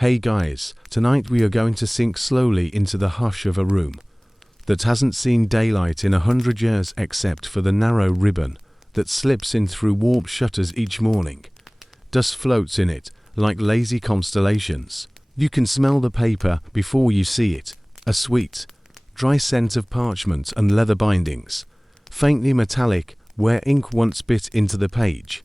Hey guys, tonight we are going to sink slowly into the hush of a room that hasn't seen daylight in 100 years except for the narrow ribbon that slips in through warped shutters each morning. Dust floats in it like lazy constellations. You can smell the paper before you see it, a sweet, dry scent of parchment and leather bindings, faintly metallic where ink once bit into the page.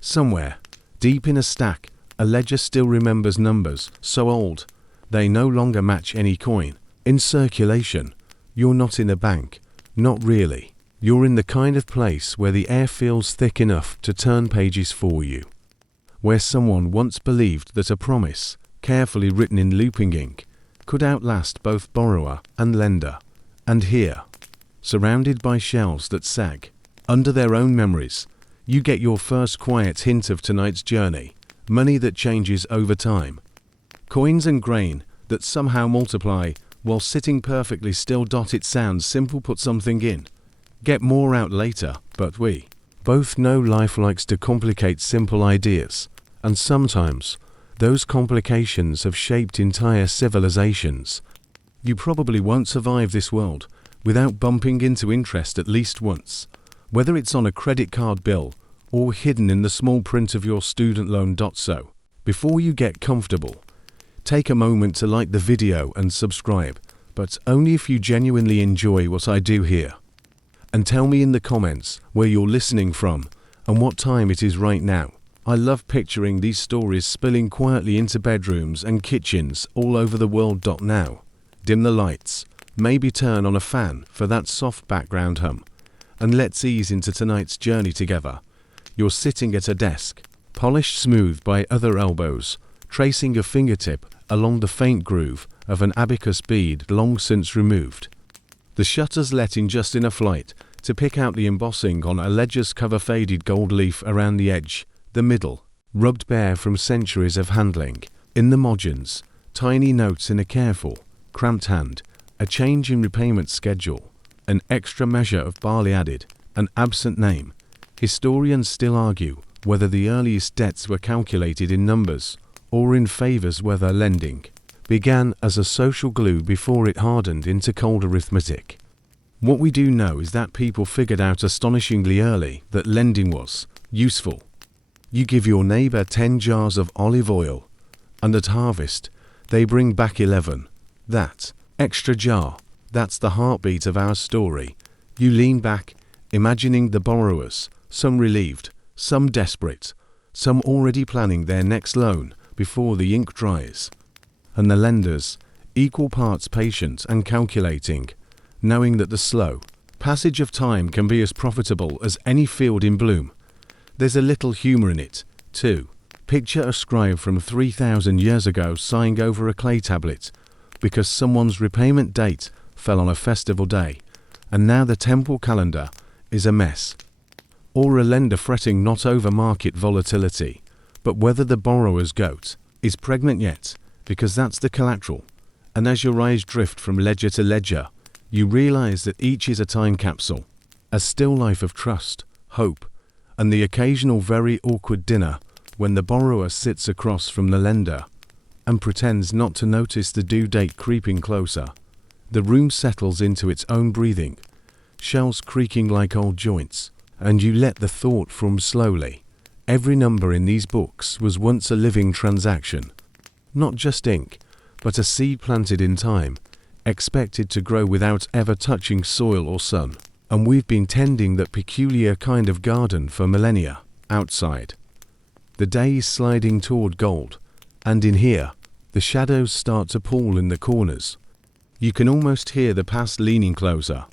Somewhere, deep in a stack, a ledger still remembers numbers so old they no longer match any coin in circulation. You're not in a bank, not really. You're in the kind of place where the air feels thick enough to turn pages for you. Where someone once believed that a promise, carefully written in looping ink, could outlast both borrower and lender. And here, surrounded by shelves that sag under their own memories, you get your first quiet hint of tonight's journey. Money that changes over time. Coins and grain that somehow multiply while sitting perfectly still. It sounds simple, put something in, get more out later, but we both know life likes to complicate simple ideas, and sometimes those complications have shaped entire civilizations. You probably won't survive this world without bumping into interest at least once, whether it's on a credit card bill or hidden in the small print of your student loan. So, before you get comfortable, take a moment to like the video and subscribe, but only if you genuinely enjoy what I do here. And tell me in the comments where you're listening from and what time it is right now. I love picturing these stories spilling quietly into bedrooms and kitchens all over the world. Now, dim the lights, maybe turn on a fan for that soft background hum, and let's ease into tonight's journey together. You're sitting at a desk, polished smooth by other elbows, tracing a fingertip along the faint groove of an abacus bead long since removed. The shutters let in just enough light to pick out the embossing on a ledger's cover, faded gold leaf around the edge, the middle, rubbed bare from centuries of handling. In the margins, tiny notes in a careful, cramped hand, a change in repayment schedule, an extra measure of barley added, an absent name. Historians still argue whether the earliest debts were calculated in numbers or in favors, whether lending began as a social glue before it hardened into cold arithmetic. What we do know is that people figured out astonishingly early that lending was useful. You give your neighbor 10 jars of olive oil, and at harvest they bring back 11. That extra jar, that's the heartbeat of our story. You lean back, imagining the borrowers, some relieved, some desperate, some already planning their next loan before the ink dries, and the lenders, equal parts patient and calculating, knowing that the slow passage of time can be as profitable as any field in bloom. There's a little humor in it, too. Picture a scribe from 3,000 years ago sighing over a clay tablet because someone's repayment date fell on a festival day, and now the temple calendar is a mess. Or a lender fretting not over market volatility, but whether the borrower's goat is pregnant yet, because that's the collateral. And as your eyes drift from ledger to ledger, you realize that each is a time capsule, a still life of trust, hope, and the occasional very awkward dinner when the borrower sits across from the lender and pretends not to notice the due date creeping closer. The room settles into its own breathing, shelves creaking like old joints, and you let the thought form slowly. Every number in these books was once a living transaction. Not just ink, but a seed planted in time, expected to grow without ever touching soil or sun. And we've been tending that peculiar kind of garden for millennia, outside. The day is sliding toward gold, and in here, the shadows start to pool in the corners. You can almost hear the past leaning closer,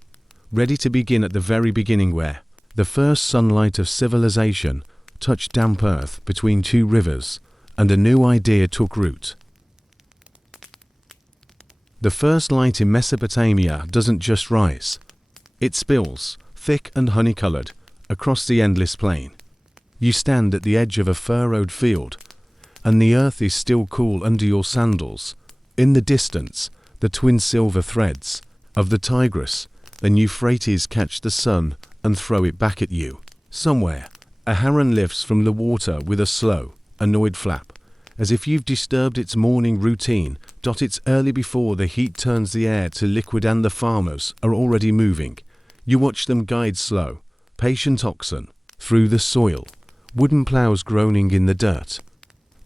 ready to begin at the very beginning where the first sunlight of civilization touched damp earth between two rivers, and a new idea took root. The first light in Mesopotamia doesn't just rise. It spills, thick and honey-colored, across the endless plain. You stand at the edge of a furrowed field, and the earth is still cool under your sandals. In the distance, the twin silver threads of the Tigris and Euphrates catch the sun and throw it back at you. Somewhere, a heron lifts from the water with a slow, annoyed flap, as if you've disturbed its morning routine. It's early before the heat turns the air to liquid and the farmers are already moving. You watch them guide slow, patient oxen through the soil, wooden plows groaning in the dirt.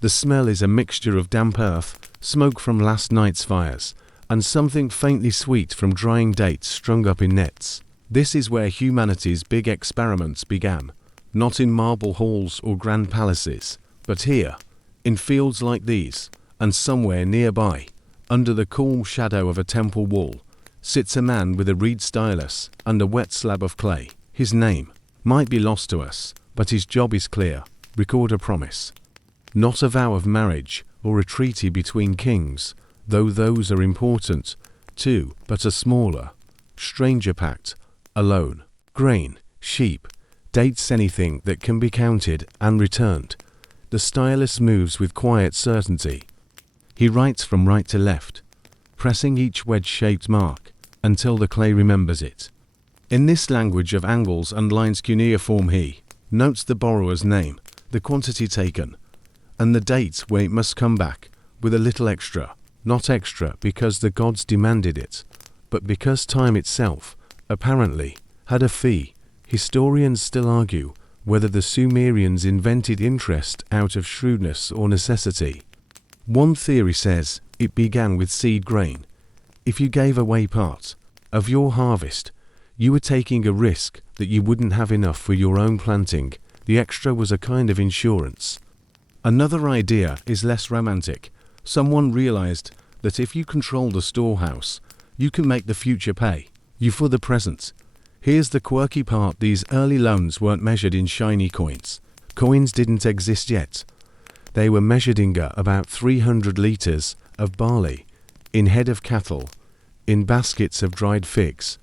The smell is a mixture of damp earth, smoke from last night's fires, and something faintly sweet from drying dates strung up in nets. This is where humanity's big experiments began, not in marble halls or grand palaces, but here, in fields like these, and somewhere nearby, under the cool shadow of a temple wall, sits a man with a reed stylus and a wet slab of clay. His name might be lost to us, but his job is clear: record a promise. Not a vow of marriage or a treaty between kings, though those are important too, but a smaller, stranger pact, alone. Grain, sheep, dates, anything that can be counted and returned. The stylus moves with quiet certainty. He writes from right to left, pressing each wedge-shaped mark until the clay remembers it. In this language of angles and lines cuneiform, he notes the borrower's name, the quantity taken, and the date when it must come back, with a little extra. Not extra because the gods demanded it, but because time itself, apparently, had a fee. Historians still argue whether the Sumerians invented interest out of shrewdness or necessity. One theory says it began with seed grain. If you gave away part of your harvest, you were taking a risk that you wouldn't have enough for your own planting. The extra was a kind of insurance. Another idea is less romantic. Someone realized that if you control the storehouse, you can make the future pay you for the present. Here's the quirky part: these early loans weren't measured in shiny coins. Coins didn't exist yet. They were measured in about 300 liters of barley, in head of cattle, in baskets of dried figs.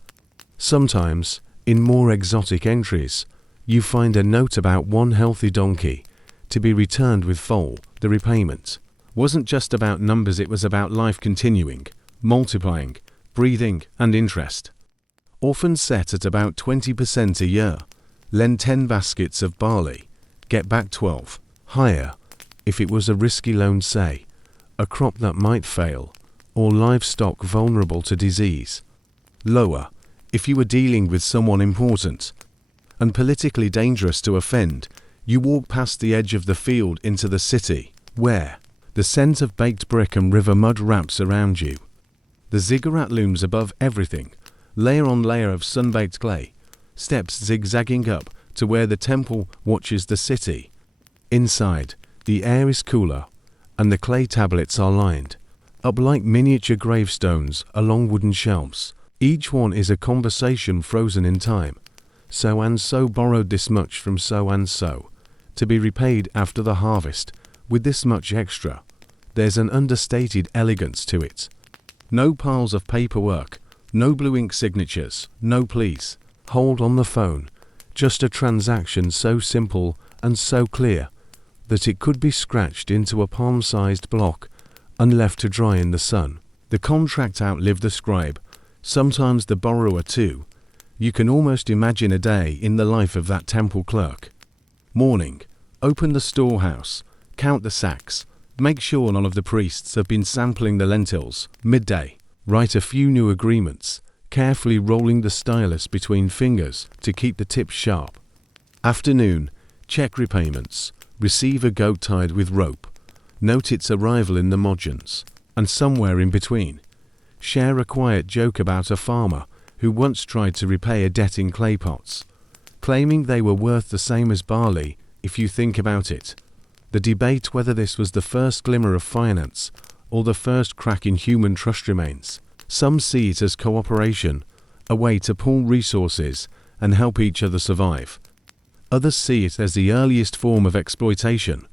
Sometimes, in more exotic entries, you find a note about one healthy donkey, to be returned with foal. The repayment wasn't just about numbers, it was about life continuing, multiplying, breathing, and interest. Often set at about 20% a year. Lend 10 baskets of barley, get back 12. Higher, if it was a risky loan, say, a crop that might fail, or livestock vulnerable to disease. Lower, if you were dealing with someone important and politically dangerous to offend. You walk past the edge of the field into the city, where the scent of baked brick and river mud wraps around you. The ziggurat looms above everything, layer on layer of sun-baked clay, steps zigzagging up to where the temple watches the city. Inside, the air is cooler, and the clay tablets are lined up like miniature gravestones along wooden shelves. Each one is a conversation frozen in time. So and so borrowed this much from so and so, to be repaid after the harvest, with this much extra. There's an understated elegance to it. No piles of paperwork, no blue ink signatures, no please hold on the phone, just a transaction so simple and so clear that it could be scratched into a palm-sized block and left to dry in the sun. The contract outlived the scribe, sometimes the borrower too. You can almost imagine a day in the life of that temple clerk. Morning, open the storehouse, count the sacks, make sure none of the priests have been sampling the lentils. Midday, write a few new agreements, carefully rolling the stylus between fingers to keep the tips sharp. Afternoon, check repayments, receive a goat tied with rope, note its arrival in the margins, and somewhere in between, share a quiet joke about a farmer who once tried to repay a debt in clay pots, claiming they were worth the same as barley if you think about it. The debate whether this was the first glimmer of finance or the first crack in human trust remains. Some see it as cooperation, a way to pool resources and help each other survive. Others see it as the earliest form of exploitation,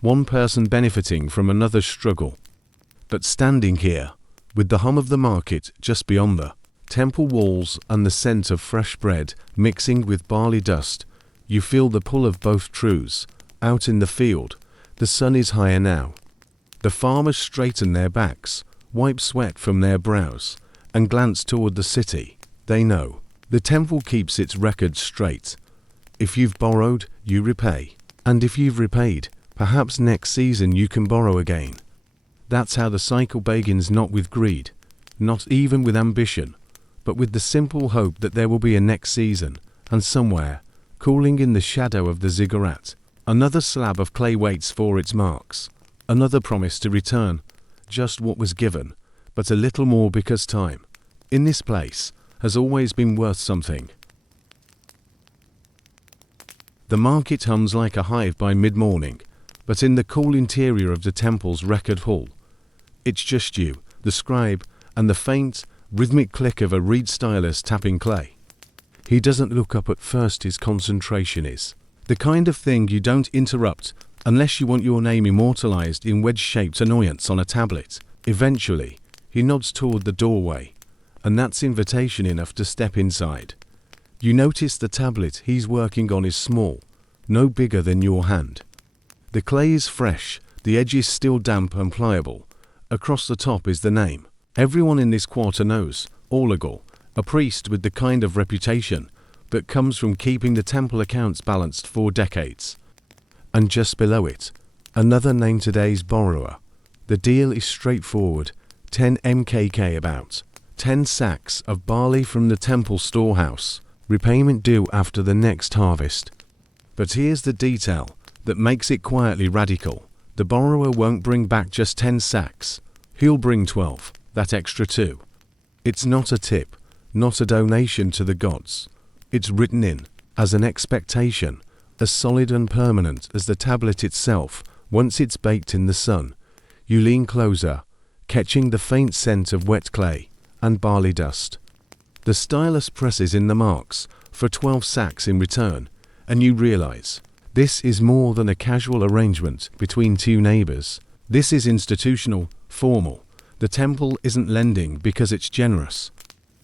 one person benefiting from another's struggle. But standing here, with the hum of the market just beyond the temple walls and the scent of fresh bread mixing with barley dust, you feel the pull of both truths. Out in the field, the sun is higher now. The farmers straighten their backs, wipe sweat from their brows, and glance toward the city. They know the temple keeps its records straight. If you've borrowed, you repay. And if you've repaid, Perhaps next season you can borrow again. That's how the cycle begins, not with greed, not even with ambition, but with the simple hope that there will be a next season, and somewhere, cooling in the shadow of the ziggurat, another slab of clay waits for its marks, another promise to return, just what was given, but a little more, because time, in this place, has always been worth something. The market hums like a hive by mid-morning, but in the cool interior of the temple's record hall, it's just you, the scribe, and the faint, rhythmic click of a reed stylus tapping clay. He doesn't look up at first. His concentration is the kind of thing you don't interrupt unless you want your name immortalized in wedge-shaped annoyance on a tablet. Eventually, he nods toward the doorway, and that's invitation enough to step inside. You notice the tablet he's working on is small, no bigger than your hand. The clay is fresh, the edge is still damp and pliable. Across the top is the name. Everyone in this quarter knows, Orlegal, a priest with the kind of reputation that comes from keeping the temple accounts balanced for decades. And just below it, another name, today's borrower. The deal is straightforward, 10 mkk, about 10 sacks of barley from the temple storehouse, repayment due after the next harvest. But here's the detail that makes it quietly radical. The borrower won't bring back just 10 sacks. He'll bring 12, that extra 2. It's not a tip, not a donation to the gods. It's written in, as an expectation, as solid and permanent as the tablet itself. Once it's baked in the sun, you lean closer, catching the faint scent of wet clay and barley dust. The stylus presses in the marks for 12 sacks in return, and you realize this is more than a casual arrangement between two neighbors. This is institutional, formal. The temple isn't lending because it's generous.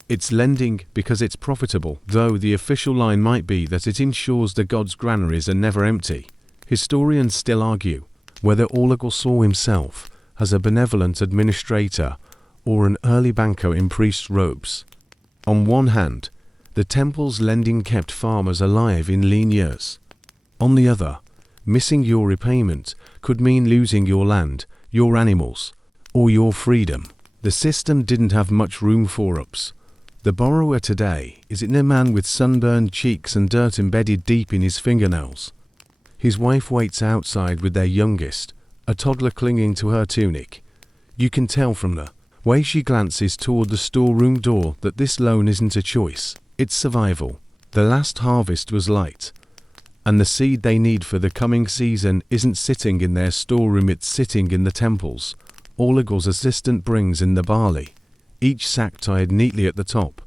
It's lending because it's profitable, though the official line might be that it ensures the gods' granaries are never empty. Historians still argue whether Orlegal saw himself as a benevolent administrator or an early banker in priest's robes. On one hand, the temple's lending kept farmers alive in lean years. On the other, missing your repayment could mean losing your land, your animals, or your freedom. The system didn't have much room for ups. The borrower today is a man with sunburned cheeks and dirt embedded deep in his fingernails. His wife waits outside with their youngest, a toddler clinging to her tunic. You can tell from the way she glances toward the storeroom door that this loan isn't a choice, it's survival. The last harvest was light, and the seed they need for the coming season isn't sitting in their storeroom, it's sitting in the temples. Orlegal's assistant brings in the barley, each sack tied neatly at the top.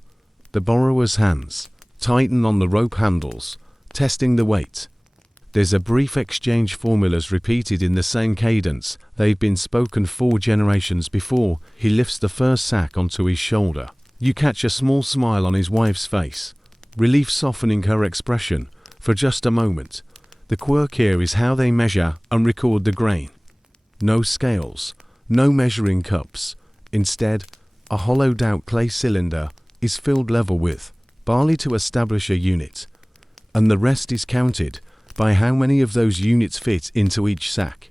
The borrower's hands tighten on the rope handles, testing the weight. There's a brief exchange, formulas repeated in the same cadence they've been spoken 4 generations before. He lifts the first sack onto his shoulder. You catch a small smile on his wife's face, relief softening her expression for just a moment. The quirk here is how they measure and record the grain. No scales, no measuring cups. Instead, a hollowed-out clay cylinder is filled level with barley to establish a unit, and the rest is counted by how many of those units fit into each sack.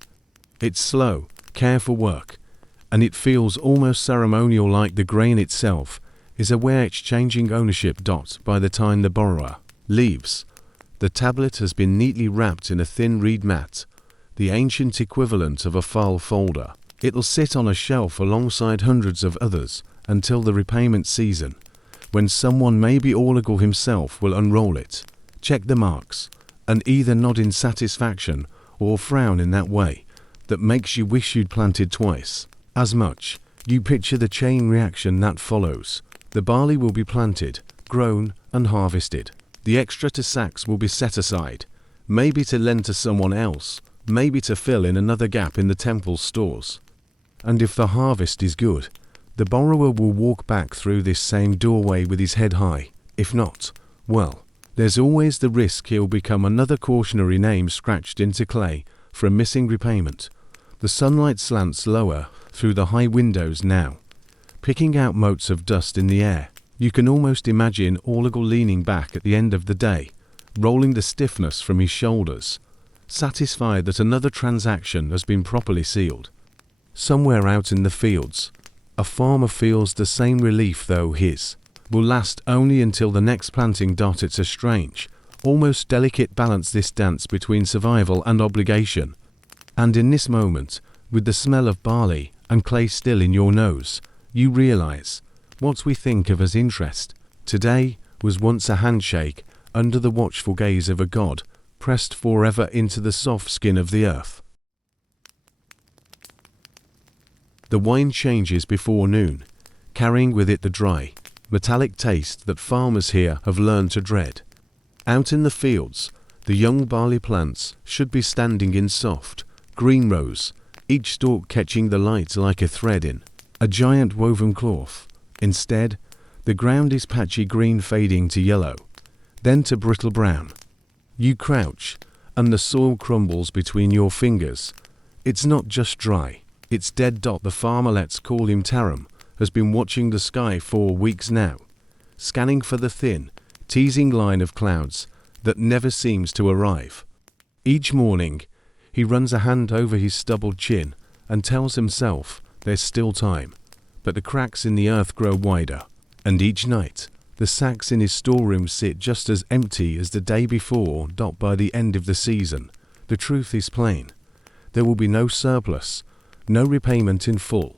It's slow, careful work, and it feels almost ceremonial, like the grain itself is aware exchanging ownership. By the time the borrower leaves, the tablet has been neatly wrapped in a thin reed mat, the ancient equivalent of a file folder. It'll sit on a shelf alongside hundreds of others until the repayment season, when someone, maybe Orlegal himself, will unroll it, check the marks, and either nod in satisfaction or frown in that way that makes you wish you'd planted twice as much. You picture the chain reaction that follows. The barley will be planted, grown, and harvested. The extra 2 sacks will be set aside, maybe to lend to someone else, maybe to fill in another gap in the temple's stores. And if the harvest is good, the borrower will walk back through this same doorway with his head high. If not, well, there's always the risk he'll become another cautionary name scratched into clay for a missing repayment. The sunlight slants lower through the high windows now, picking out motes of dust in the air. You can almost imagine Orlegal leaning back at the end of the day, rolling the stiffness from his shoulders. satisfied that another transaction has been properly sealed. Somewhere out in the fields, a farmer feels the same relief, though his will last only until the next planting. It's a strange, almost delicate balance, this dance between survival and obligation. And in this moment, with the smell of barley and clay still in your nose, you realize what we think of as interest today was once a handshake under the watchful gaze of a god, pressed forever into the soft skin of the earth. The wine changes before noon, carrying with it the dry, metallic taste that farmers here have learned to dread. Out in the fields, the young barley plants should be standing in soft, green rows, each stalk catching the light like a thread in a giant woven cloth. Instead, the ground is patchy green, fading to yellow, then to brittle brown. You crouch, and the soil crumbles between your fingers. It's not just dry, it's dead. The farmer, let's call him Taram, has been watching the sky for weeks now, scanning for the thin, teasing line of clouds that never seems to arrive. Each morning, he runs a hand over his stubbled chin and tells himself there's still time, but the cracks in the earth grow wider, and each night, the sacks in his storeroom sit just as empty as the day before. By the end of the season, the truth is plain. There will be no surplus, no repayment in full.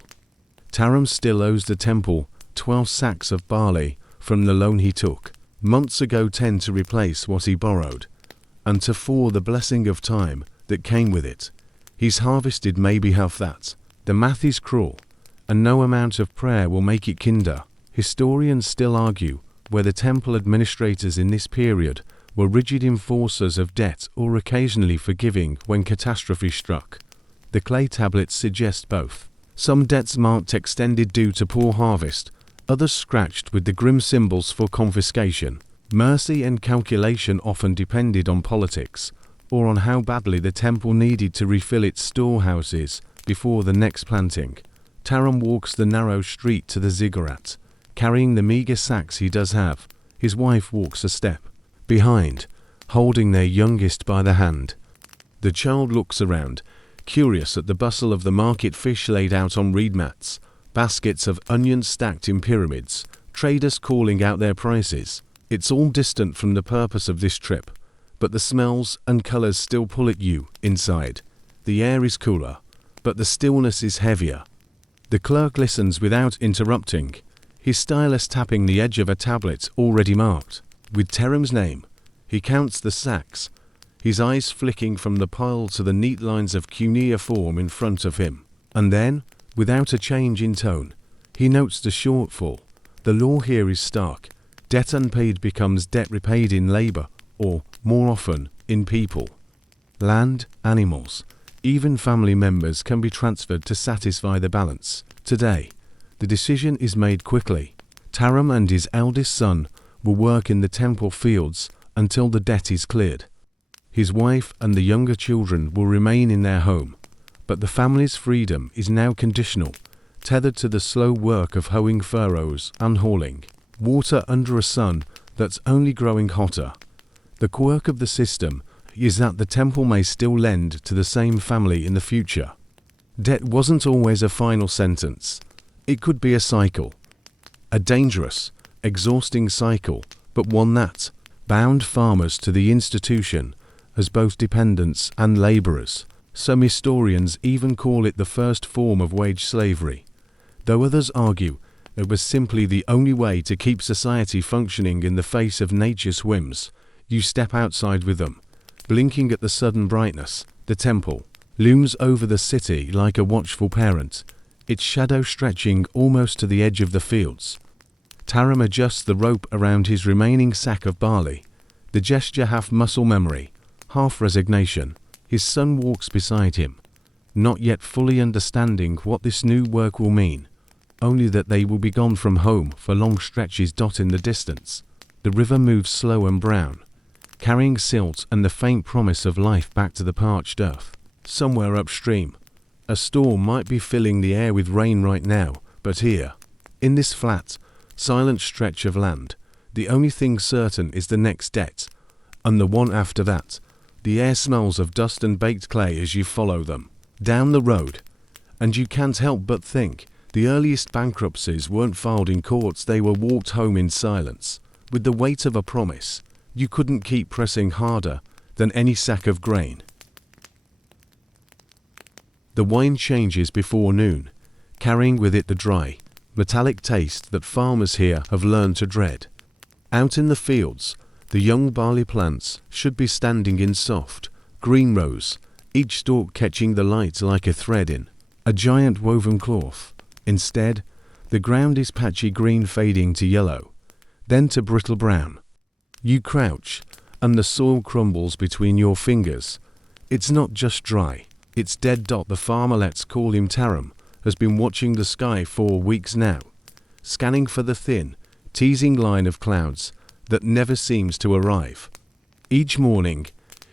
Taram still owes the temple 12 sacks of barley from the loan he took months ago, 10 to replace what he borrowed, and to for the blessing of time that came with it. He's harvested maybe half that. The math is cruel, and no amount of prayer will make it kinder. Historians still argue whether temple administrators in this period were rigid enforcers of debt or occasionally forgiving when catastrophe struck. The clay tablets suggest both. Some debts marked extended due to poor harvest, others scratched with the grim symbols for confiscation. Mercy and calculation often depended on politics, or on how badly the temple needed to refill its storehouses before the next planting. Taram walks the narrow street to the ziggurat, carrying the meager sacks he does have. His wife walks a step behind, holding their youngest by the hand. The child looks around, curious at the bustle of the market, fish laid out on reed mats, baskets of onions stacked in pyramids, traders calling out their prices. It's all distant from the purpose of this trip, but the smells and colors still pull at you inside. The air is cooler, but the stillness is heavier. The clerk listens without interrupting, his stylus tapping the edge of a tablet already marked with Taram's name. He counts the sacks, his eyes flicking from the pile to the neat lines of cuneiform in front of him. And then, without a change in tone, he notes the shortfall. The law here is stark. Debt unpaid becomes debt repaid in labor, or, more often, in people. Land, animals, even family members can be transferred to satisfy the balance. Today, the decision is made quickly. Taram and his eldest son will work in the temple fields until the debt is cleared. His wife and the younger children will remain in their home, but the family's freedom is now conditional, tethered to the slow work of hoeing furrows and hauling water under a sun that's only growing hotter. The quirk of the system is that the temple may still lend to the same family in the future. Debt wasn't always a final sentence. It could be a cycle. A dangerous, exhausting cycle, but one that bound farmers to the institution as both dependents and laborers. Some historians even call it the first form of wage slavery, though others argue it was simply the only way to keep society functioning in the face of nature's whims. You step outside with them, blinking at the sudden brightness. The temple looms over the city like a watchful parent, its shadow stretching almost to the edge of the fields. Taram adjusts the rope around his remaining sack of barley, the gesture half muscle memory, half resignation. His son walks beside him, not yet fully understanding what this new work will mean, only that they will be gone from home for long stretches. In the distance, the river moves slow and brown, carrying silt and the faint promise of life back to the parched earth. Somewhere upstream, a storm might be filling the air with rain right now, but here, in this flat, silent stretch of land, the only thing certain is the next debt, and the one after that, The air smells of dust and baked clay as you follow them down the road, and you can't help but think the earliest bankruptcies weren't filed in courts, they were walked home in silence, with the weight of a promise you couldn't keep pressing harder than any sack of grain. The wine changes before noon, carrying with it the dry, metallic taste that farmers here have learned to dread. Out in the fields, the young barley plants should be standing in soft, green rows, each stalk catching the light like a thread in a giant woven cloth. Instead, the ground is patchy green fading to yellow, then to brittle brown. You crouch, and the soil crumbles between your fingers. It's not just dry, it's dead. The farmer, let's call him Taram, has been watching the sky for weeks now, scanning for the thin, teasing line of clouds that never seems to arrive. Each morning,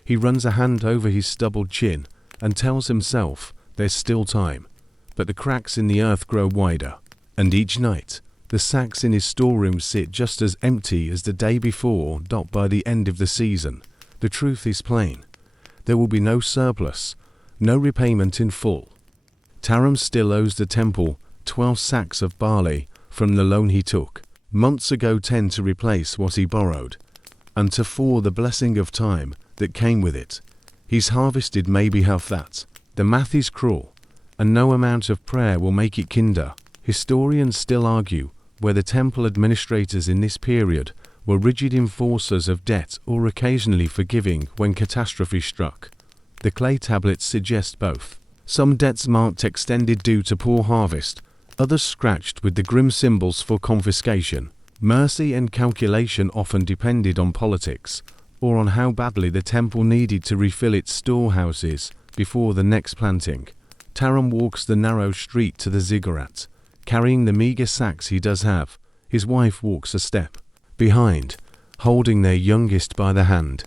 he runs a hand over his stubbled chin and tells himself there's still time, but the cracks in the earth grow wider, and each night, the sacks in his storeroom sit just as empty as the day before. By the end of the season, the truth is plain. There will be no surplus, no repayment in full. Taram still owes the temple 12 sacks of barley from the loan he took months ago, 10 to replace what he borrowed, and to for the blessing of time that came with it. He's harvested maybe half that. The math is cruel, and no amount of prayer will make it kinder. Historians still argue whether temple administrators in this period were rigid enforcers of debt or occasionally forgiving when catastrophe struck. The clay tablets suggest both. Some debts marked extended due to poor harvest, others scratched with the grim symbols for confiscation. Mercy and calculation often depended on politics, or on how badly the temple needed to refill its storehouses before the next planting. Taram walks the narrow street to the ziggurat, carrying the meager sacks he does have. His wife walks a step behind, holding their youngest by the hand.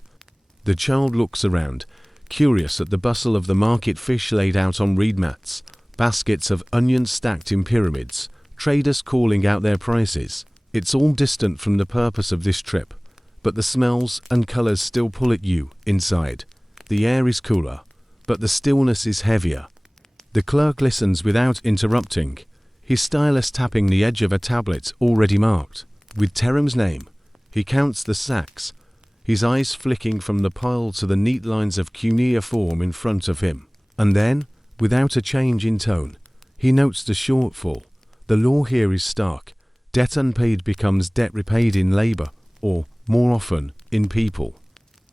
The child looks around, curious at the bustle of the market, fish laid out on reed mats, baskets of onions stacked in pyramids, traders calling out their prices. It's all distant from the purpose of this trip, but the smells and colors still pull at you inside. The air is cooler, but the stillness is heavier. The clerk listens without interrupting, his stylus tapping the edge of a tablet already marked with Taram's name. He counts the sacks, his eyes flicking from the pile to the neat lines of cuneiform in front of him. And then, without a change in tone, he notes the shortfall. The law here is stark. Debt unpaid becomes debt repaid in labor, or, more often, in people.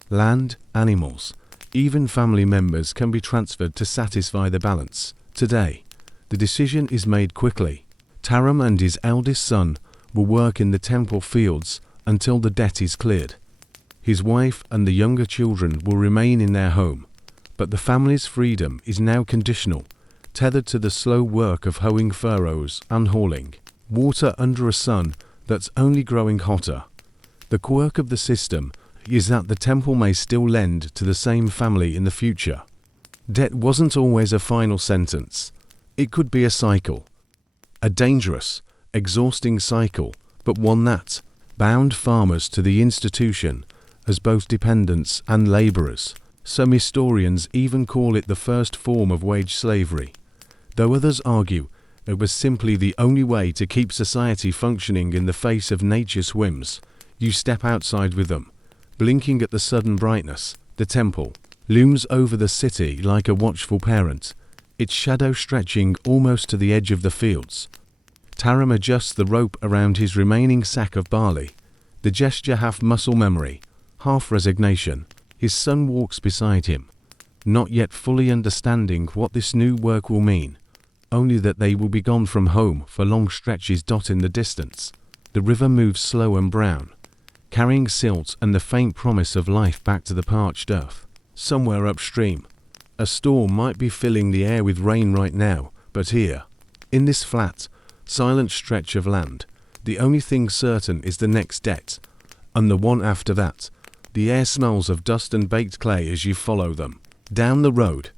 Land, animals, even family members can be transferred to satisfy the balance. Today, the decision is made quickly. Taram and his eldest son will work in the temple fields until the debt is cleared. His wife and the younger children will remain in their home, but the family's freedom is now conditional, tethered to the slow work of hoeing furrows and hauling water under a sun that's only growing hotter. The quirk of the system is that the temple may still lend to the same family in the future. Debt wasn't always a final sentence. It could be a cycle. A dangerous, exhausting cycle, but one that bound farmers to the institution as both dependents and laborers. Some historians even call it the first form of wage slavery, though others argue it was simply the only way to keep society functioning in the face of nature's whims. You step outside with them, blinking at the sudden brightness. The temple looms over the city like a watchful parent, its shadow stretching almost to the edge of the fields. Taram adjusts the rope around his remaining sack of barley, the gesture half muscle memory, half resignation. His son walks beside him, not yet fully understanding what this new work will mean, only that they will be gone from home for long stretches. In the distance, the river moves slow and brown, carrying silt and the faint promise of life back to the parched earth. Somewhere upstream, a storm might be filling the air with rain right now, but here, in this flat, silent stretch of land, the only thing certain is the next debt, and the one after that. The air smells of dust and baked clay as you follow them down the road,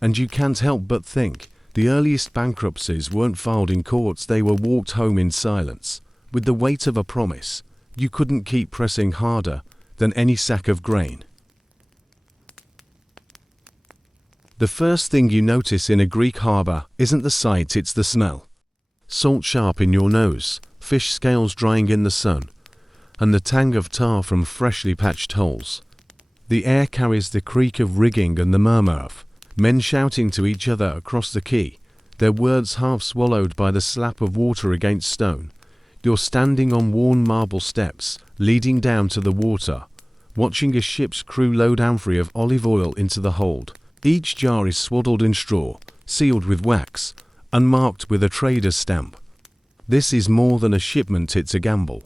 and you can't help but think the earliest bankruptcies weren't filed in courts, they were walked home in silence, with the weight of a promise you couldn't keep pressing harder than any sack of grain. The first thing you notice in a Greek harbor isn't the sight, it's the smell. Salt sharp in your nose, fish scales drying in the sun, and the tang of tar from freshly patched holes. The air carries the creak of rigging and the murmur of men shouting to each other across the quay, their words half swallowed by the slap of water against stone. You're standing on worn marble steps, leading down to the water, watching a ship's crew load amphorae of olive oil into the hold. Each jar is swaddled in straw, sealed with wax, and marked with a trader's stamp. This is more than a shipment, it's a gamble.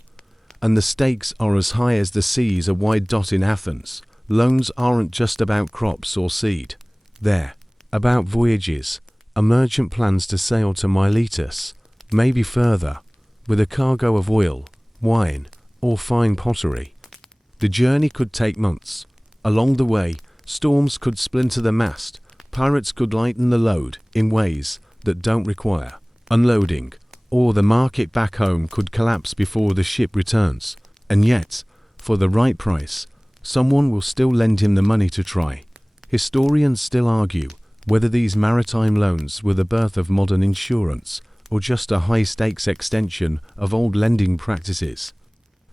And the stakes are as high as the sea's a wide dot in Athens. Loans aren't just about crops or seed. They're about voyages. A merchant plans to sail to Miletus, maybe further, with a cargo of oil, wine, or fine pottery. The journey could take months. Along the way, storms could splinter the mast, pirates could lighten the load in ways that don't require unloading, or the market back home could collapse before the ship returns. And yet, for the right price, someone will still lend him the money to try. Historians still argue whether these maritime loans were the birth of modern insurance or just a high-stakes extension of old lending practices.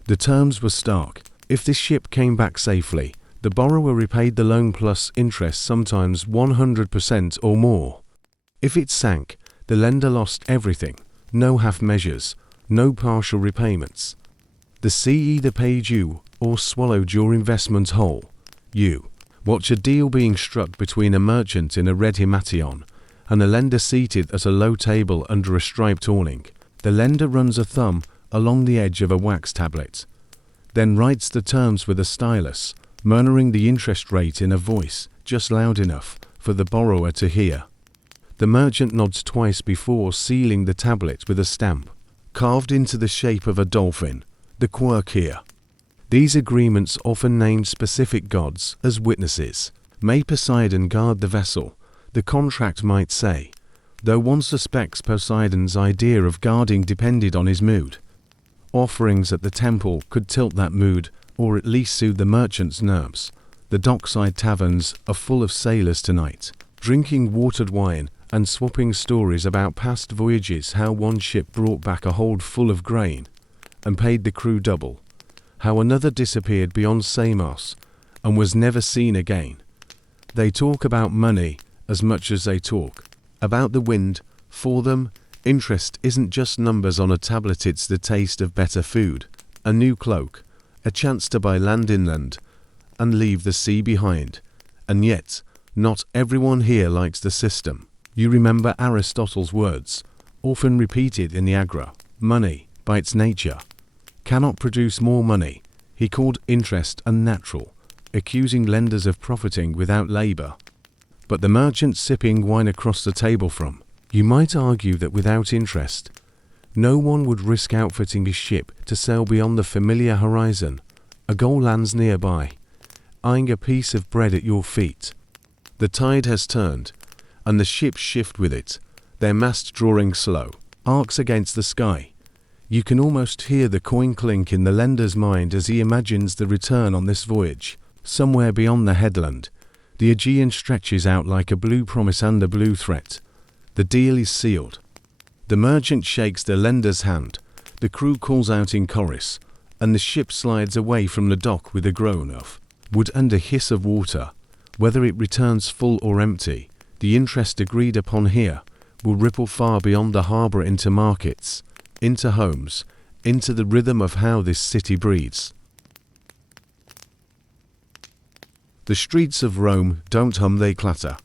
The terms were stark. If this ship came back safely, the borrower repaid the loan plus interest, sometimes 100% or more. If it sank, the lender lost everything. No half measures, no partial repayments. The sea either paid you or swallowed your investment whole. You watch a deal being struck between a merchant in a red himation and a lender seated at a low table under a striped awning. The lender runs a thumb along the edge of a wax tablet, then writes the terms with a stylus, murmuring the interest rate in a voice just loud enough for the borrower to hear. The merchant nods twice before sealing the tablet with a stamp, carved into the shape of a dolphin. The quirk here. These agreements often named specific gods as witnesses. May Poseidon guard the vessel, the contract might say, though one suspects Poseidon's idea of guarding depended on his mood. Offerings at the temple could tilt that mood, or at least soothe the merchant's nerves. The dockside taverns are full of sailors tonight, drinking watered wine and swapping stories about past voyages, how one ship brought back a hold full of grain and paid the crew double, how another disappeared beyond Samos and was never seen again. They talk about money as much as they talk about the wind. For them, interest isn't just numbers on a tablet, it's the taste of better food, a new cloak, a chance to buy land inland and leave the sea behind. And yet, not everyone here likes the system. You remember Aristotle's words, often repeated in the Agra: money, by its nature, cannot produce more money. He called interest unnatural, accusing lenders of profiting without labor. But the merchant sipping wine across the table from, you might argue that without interest, no one would risk outfitting his ship to sail beyond the familiar horizon. A goal lands nearby, eyeing a piece of bread at your feet. The tide has turned, and the ships shift with it, their mast drawing slow, arcs against the sky. You can almost hear the coin clink in the lender's mind as he imagines the return on this voyage. Somewhere beyond the headland, the Aegean stretches out like a blue promise and a blue threat. The deal is sealed. The merchant shakes the lender's hand, the crew calls out in chorus, and the ship slides away from the dock with a groan of wood and a hiss of water. Whether it returns full or empty, the interest agreed upon here will ripple far beyond the harbour into markets, into homes, into the rhythm of how this city breathes. The streets of Rome don't hum, they clatter.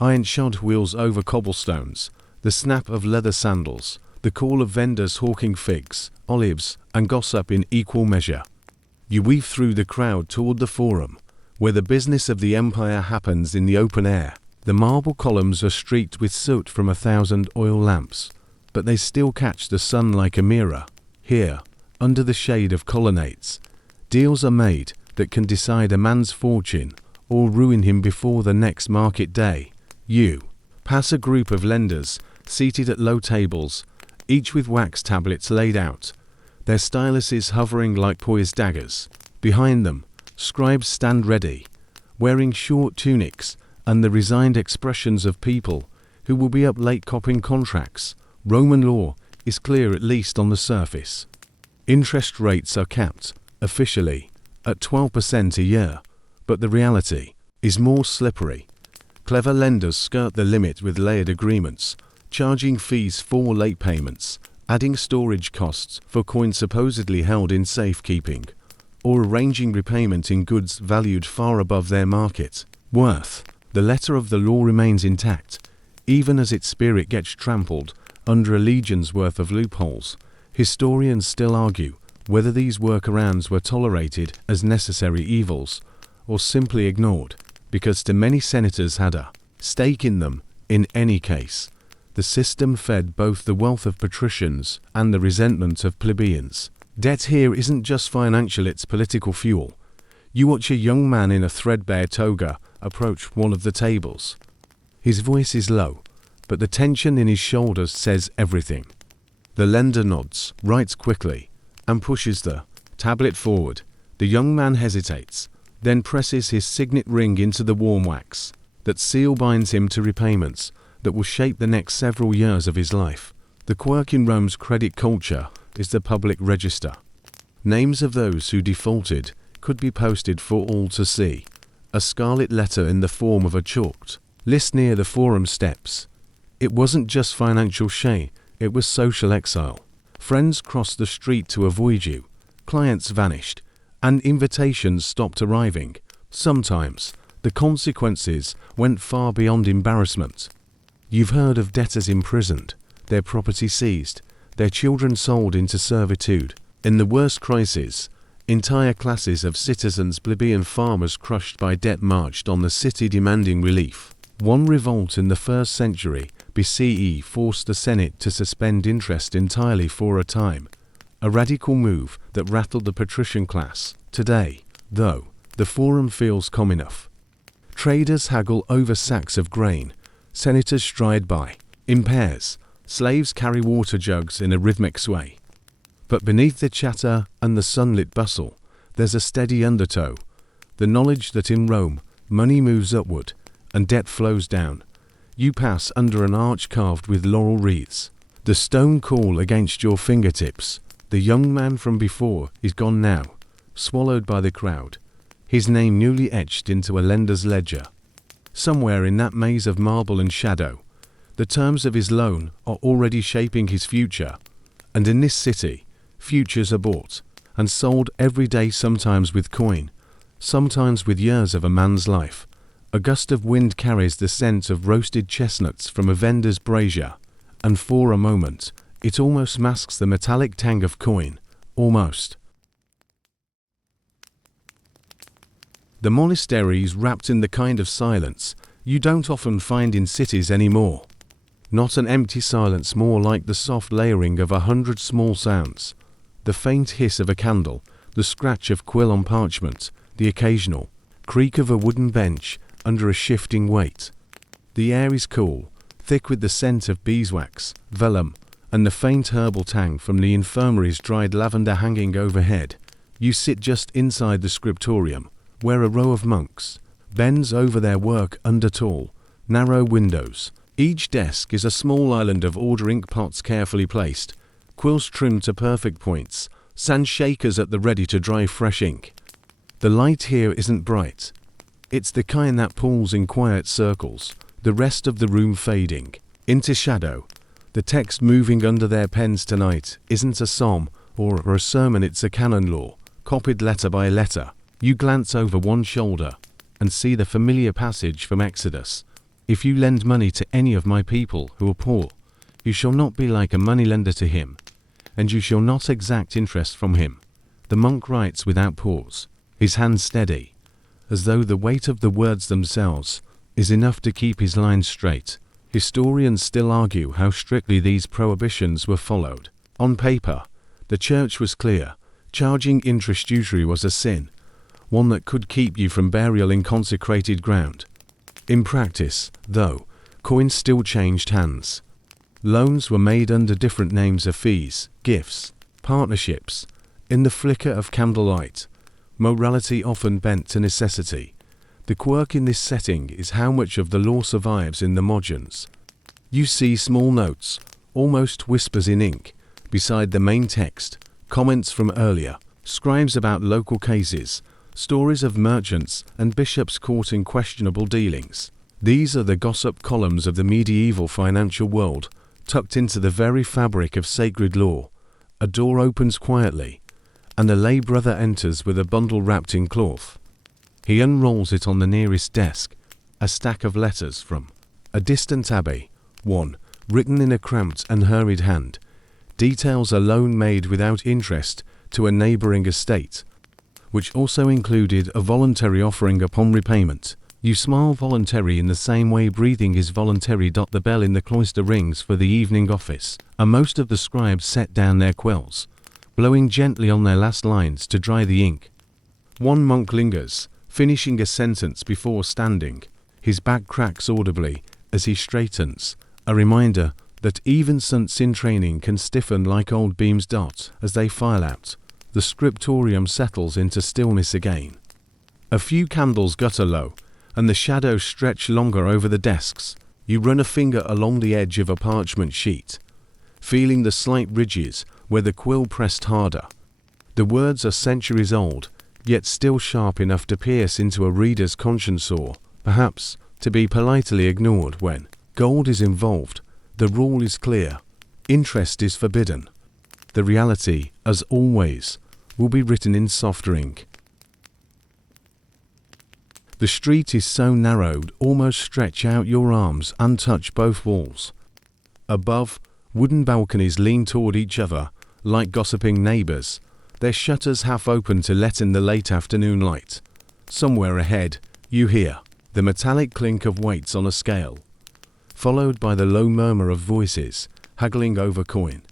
Iron-shod wheels over cobblestones, the snap of leather sandals, the call of vendors hawking figs, olives, and gossip in equal measure. You weave through the crowd toward the forum, where the business of the empire happens in the open air. The marble columns are streaked with soot from 1,000 oil lamps, but they still catch the sun like a mirror. Here, under the shade of colonnades, deals are made that can decide a man's fortune or ruin him before the next market day. You pass a group of lenders seated at low tables, each with wax tablets laid out, their styluses hovering like poised daggers. Behind them, scribes stand ready, wearing short tunics and the resigned expressions of people who will be up late copying contracts. Roman law is clear, at least on the surface. Interest rates are capped, officially, at 12% a year, but the reality is more slippery. Clever lenders skirt the limit with layered agreements, charging fees for late payments, adding storage costs for coins supposedly held in safekeeping, or arranging repayment in goods valued far above their market worth. The letter of the law remains intact, even as its spirit gets trampled under a legion's worth of loopholes. Historians still argue whether these workarounds were tolerated as necessary evils, or simply ignored, because too many senators had a stake in them. In any case, the system fed both the wealth of patricians and the resentment of plebeians. Debt here isn't just financial, it's political fuel. You watch a young man in a threadbare toga approach one of the tables. His voice is low, but the tension in his shoulders says everything. The lender nods, writes quickly, and pushes the tablet forward. The young man hesitates, then presses his signet ring into the warm wax. That seal binds him to repayments that will shape the next several years of his life. The quirk in Rome's credit culture is the public register. Names of those who defaulted could be posted for all to see. A scarlet letter in the form of a chalked list near the forum steps. It wasn't just financial shame, it was social exile. Friends crossed the street to avoid you, clients vanished, and invitations stopped arriving. Sometimes, the consequences went far beyond embarrassment. You've heard of debtors imprisoned, their property seized, their children sold into servitude. In the worst crises, entire classes of citizens, plebeian farmers crushed by debt, marched on the city demanding relief. One revolt in the 1st century BCE forced the Senate to suspend interest entirely for a time, a radical move that rattled the patrician class. Today, though, the forum feels calm enough. Traders haggle over sacks of grain, senators stride by in pairs, slaves carry water jugs in a rhythmic sway. But beneath the chatter and the sunlit bustle, there's a steady undertow, the knowledge that in Rome, money moves upward and debt flows down. You pass under an arch carved with laurel wreaths. The stone call against your fingertips. The young man from before is gone now, swallowed by the crowd, his name newly etched into a lender's ledger. Somewhere in that maze of marble and shadow, the terms of his loan are already shaping his future. And in this city, futures are bought and sold every day, sometimes with coin, sometimes with years of a man's life. A gust of wind carries the scent of roasted chestnuts from a vendor's brazier, and for a moment, it almost masks the metallic tang of coin. Almost. The monastery is wrapped in the kind of silence you don't often find in cities anymore. Not an empty silence, more like the soft layering of 100 small sounds. The faint hiss of a candle, the scratch of quill on parchment, the occasional creak of a wooden bench under a shifting weight. The air is cool, thick with the scent of beeswax, vellum, and the faint herbal tang from the infirmary's dried lavender hanging overhead. You sit just inside the scriptorium, where a row of monks bends over their work under tall, narrow windows. Each desk is a small island of order, ink pots carefully placed, quills trimmed to perfect points, sand shakers at the ready to dry fresh ink. The light here isn't bright. It's the kind that pulls in quiet circles, the rest of the room fading into shadow. The text moving under their pens tonight isn't a psalm or a sermon, it's a canon law, copied letter by letter. You glance over one shoulder and see the familiar passage from Exodus. If you lend money to any of my people who are poor, you shall not be like a moneylender to him, and you shall not exact interest from him. The monk writes without pause, his hand steady, as though the weight of the words themselves is enough to keep his lines straight. Historians still argue how strictly these prohibitions were followed. On paper, the church was clear. Charging interest usury was a sin, one that could keep you from burial in consecrated ground. In practice, though, coins still changed hands. Loans were made under different names of fees, gifts, partnerships. In the flicker of candlelight, morality often bent to necessity, The quirk in this setting is how much of the lore survives in the margins. You see small notes, almost whispers in ink, beside the main text, comments from earlier, scribes about local cases, stories of merchants and bishops caught in questionable dealings. These are the gossip columns of the medieval financial world, tucked into the very fabric of sacred law. A door opens quietly, and a lay brother enters with a bundle wrapped in cloth. He unrolls it on the nearest desk, a stack of letters from a distant abbey, one, written in a cramped and hurried hand, details a loan made without interest to a neighboring estate, which also included a voluntary offering upon repayment. You smile voluntary in the same way breathing is voluntary. The bell in the cloister rings for the evening office, and most of the scribes set down their quills, blowing gently on their last lines to dry the ink. One monk lingers, finishing a sentence before standing. His back cracks audibly as he straightens, a reminder that even saints in training can stiffen like old beams. As they file out, the scriptorium settles into stillness again. A few candles gutter low, and the shadows stretch longer over the desks. You run a finger along the edge of a parchment sheet, feeling the slight ridges where the quill pressed harder. The words are centuries old, yet still sharp enough to pierce into a reader's conscience or, perhaps, to be politely ignored when gold is involved. The rule is clear. Interest is forbidden. The reality, as always, will be written in softer ink. The street is so narrowed, almost stretch out your arms and touch both walls. Above, wooden balconies lean toward each other, like gossiping neighbors, their shutters half open to let in the late afternoon light. Somewhere ahead, you hear the metallic clink of weights on a scale, followed by the low murmur of voices haggling over coin.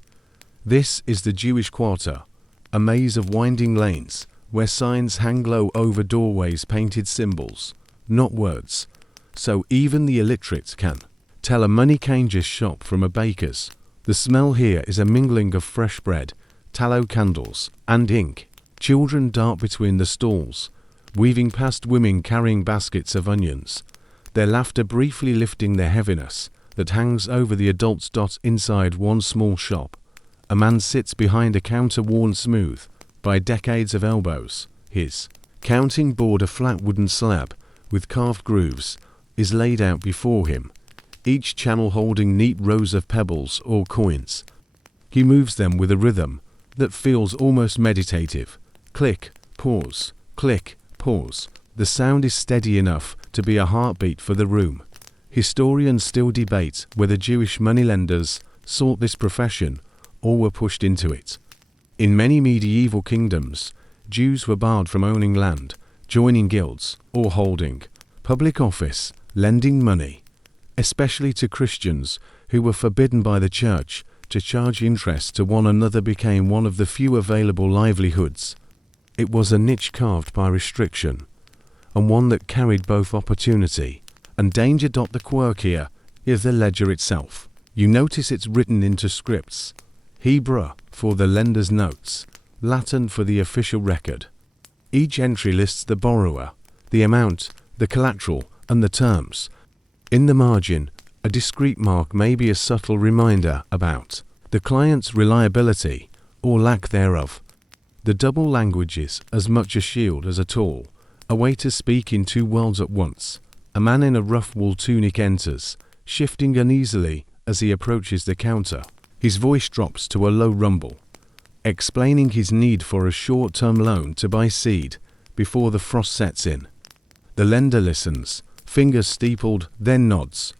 This is the Jewish quarter, a maze of winding lanes, where signs hang low over doorways, painted symbols, not words, so even the illiterate can tell a money changer's shop from a baker's. The smell here is a mingling of fresh bread, tallow candles, and ink. Children dart between the stalls, weaving past women carrying baskets of onions, their laughter briefly lifting the heaviness that hangs over the adults. Inside one small shop, a man sits behind a counter worn smooth by decades of elbows. His counting board, a flat wooden slab with carved grooves, is laid out before him, each channel holding neat rows of pebbles or coins. He moves them with a rhythm that feels almost meditative. Click, pause, click, pause. The sound is steady enough to be a heartbeat for the room. Historians still debate whether Jewish moneylenders sought this profession or were pushed into it. In many medieval kingdoms, Jews were barred from owning land, joining guilds, or holding public office, lending money, especially to Christians who were forbidden by the church to charge interest to one another, became one of the few available livelihoods. It was a niche carved by restriction, and one that carried both opportunity and danger. The quirk here is the ledger itself. You notice it's written into scripts, Hebrew for the lender's notes, Latin for the official record. Each entry lists the borrower, the amount, the collateral, and the terms. In the margin, a discreet mark may be a subtle reminder about the client's reliability or lack thereof. The double language is as much a shield as a tool, a way to speak in two worlds at once. A man in a rough wool tunic enters, shifting uneasily as he approaches the counter. His voice drops to a low rumble, explaining his need for a short-term loan to buy seed before the frost sets in. The lender listens, fingers steepled, then nods.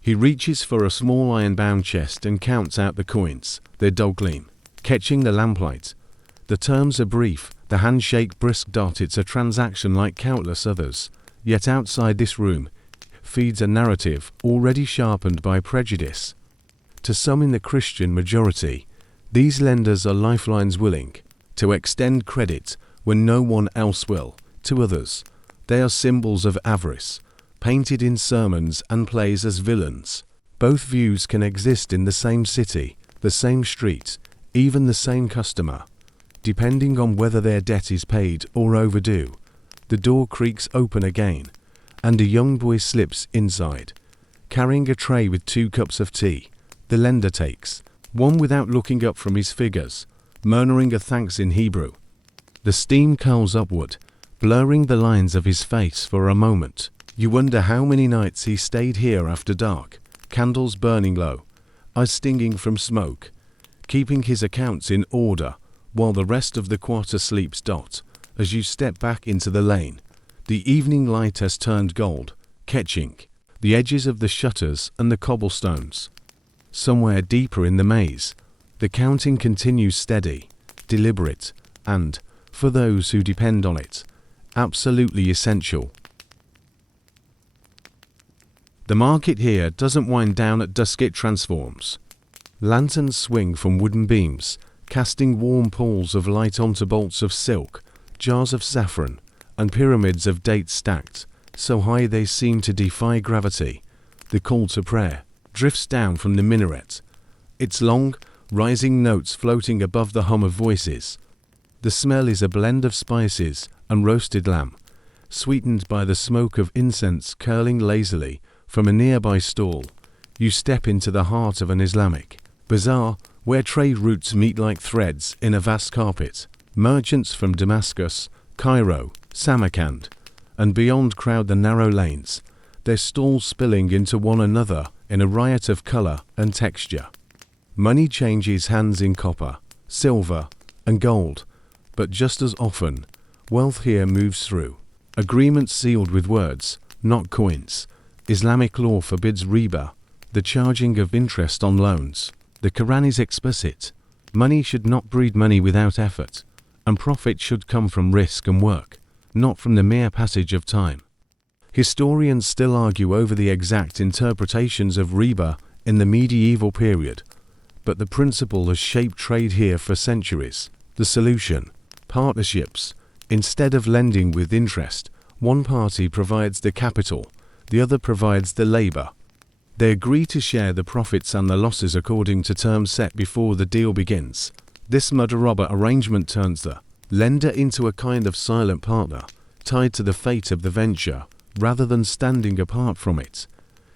He reaches for a small iron-bound chest and counts out the coins, their dull gleam catching the lamplight. The terms are brief, the handshake brisk. It's a transaction like countless others, yet outside this room feeds a narrative already sharpened by prejudice. To some in the Christian majority, these lenders are lifelines willing to extend credit when no one else will. To others, they are symbols of avarice, painted in sermons and plays as villains. Both views can exist in the same city, the same street, even the same customer, depending on whether their debt is paid or overdue. The door creaks open again, and a young boy slips inside, carrying a tray with 2 cups of tea. The lender takes one without looking up from his figures, murmuring a thanks in Hebrew. The steam curls upward, blurring the lines of his face for a moment. You wonder how many nights he stayed here after dark, candles burning low, eyes stinging from smoke, keeping his accounts in order, while the rest of the quarter sleeps. As you step back into the lane, the evening light has turned gold, catching the edges of the shutters and the cobblestones. Somewhere deeper in the maze, the counting continues steady, deliberate, and, for those who depend on it, absolutely essential. The market here doesn't wind down at dusk, it transforms. Lanterns swing from wooden beams, casting warm pools of light onto bolts of silk, jars of saffron, and pyramids of dates stacked, so high they seem to defy gravity. The call to prayer drifts down from the minaret, its long, rising notes floating above the hum of voices. The smell is a blend of spices and roasted lamb, sweetened by the smoke of incense curling lazily from a nearby stall. You step into the heart of an Islamic bazaar where trade routes meet like threads in a vast carpet. Merchants from Damascus, Cairo, Samarkand, and beyond crowd the narrow lanes, their stalls spilling into one another in a riot of color and texture. Money changes hands in copper, silver, and gold, but just as often, wealth here moves through agreements sealed with words, not coins. Islamic law forbids riba, the charging of interest on loans. The Quran is explicit. Money should not breed money without effort, and profit should come from risk and work, not from the mere passage of time. Historians still argue over the exact interpretations of riba in the medieval period, but the principle has shaped trade here for centuries. The solution: partnerships. Instead of lending with interest, one party provides the capital, the other provides the labor. They agree to share the profits and the losses according to terms set before the deal begins. This mudder-rubber arrangement turns the lender into a kind of silent partner, tied to the fate of the venture, rather than standing apart from it.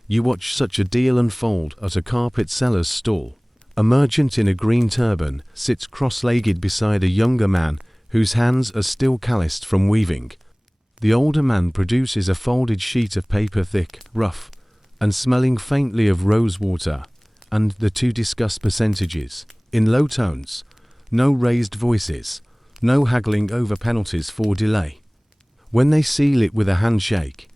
You watch such a deal unfold at a carpet seller's stall. A merchant in a green turban sits cross-legged beside a younger man whose hands are still calloused from weaving. The older man produces a folded sheet of paper, thick, rough, and smelling faintly of rose water, and the two discuss percentages, in low tones, no raised voices, no haggling over penalties for delay. When they seal it with a handshake,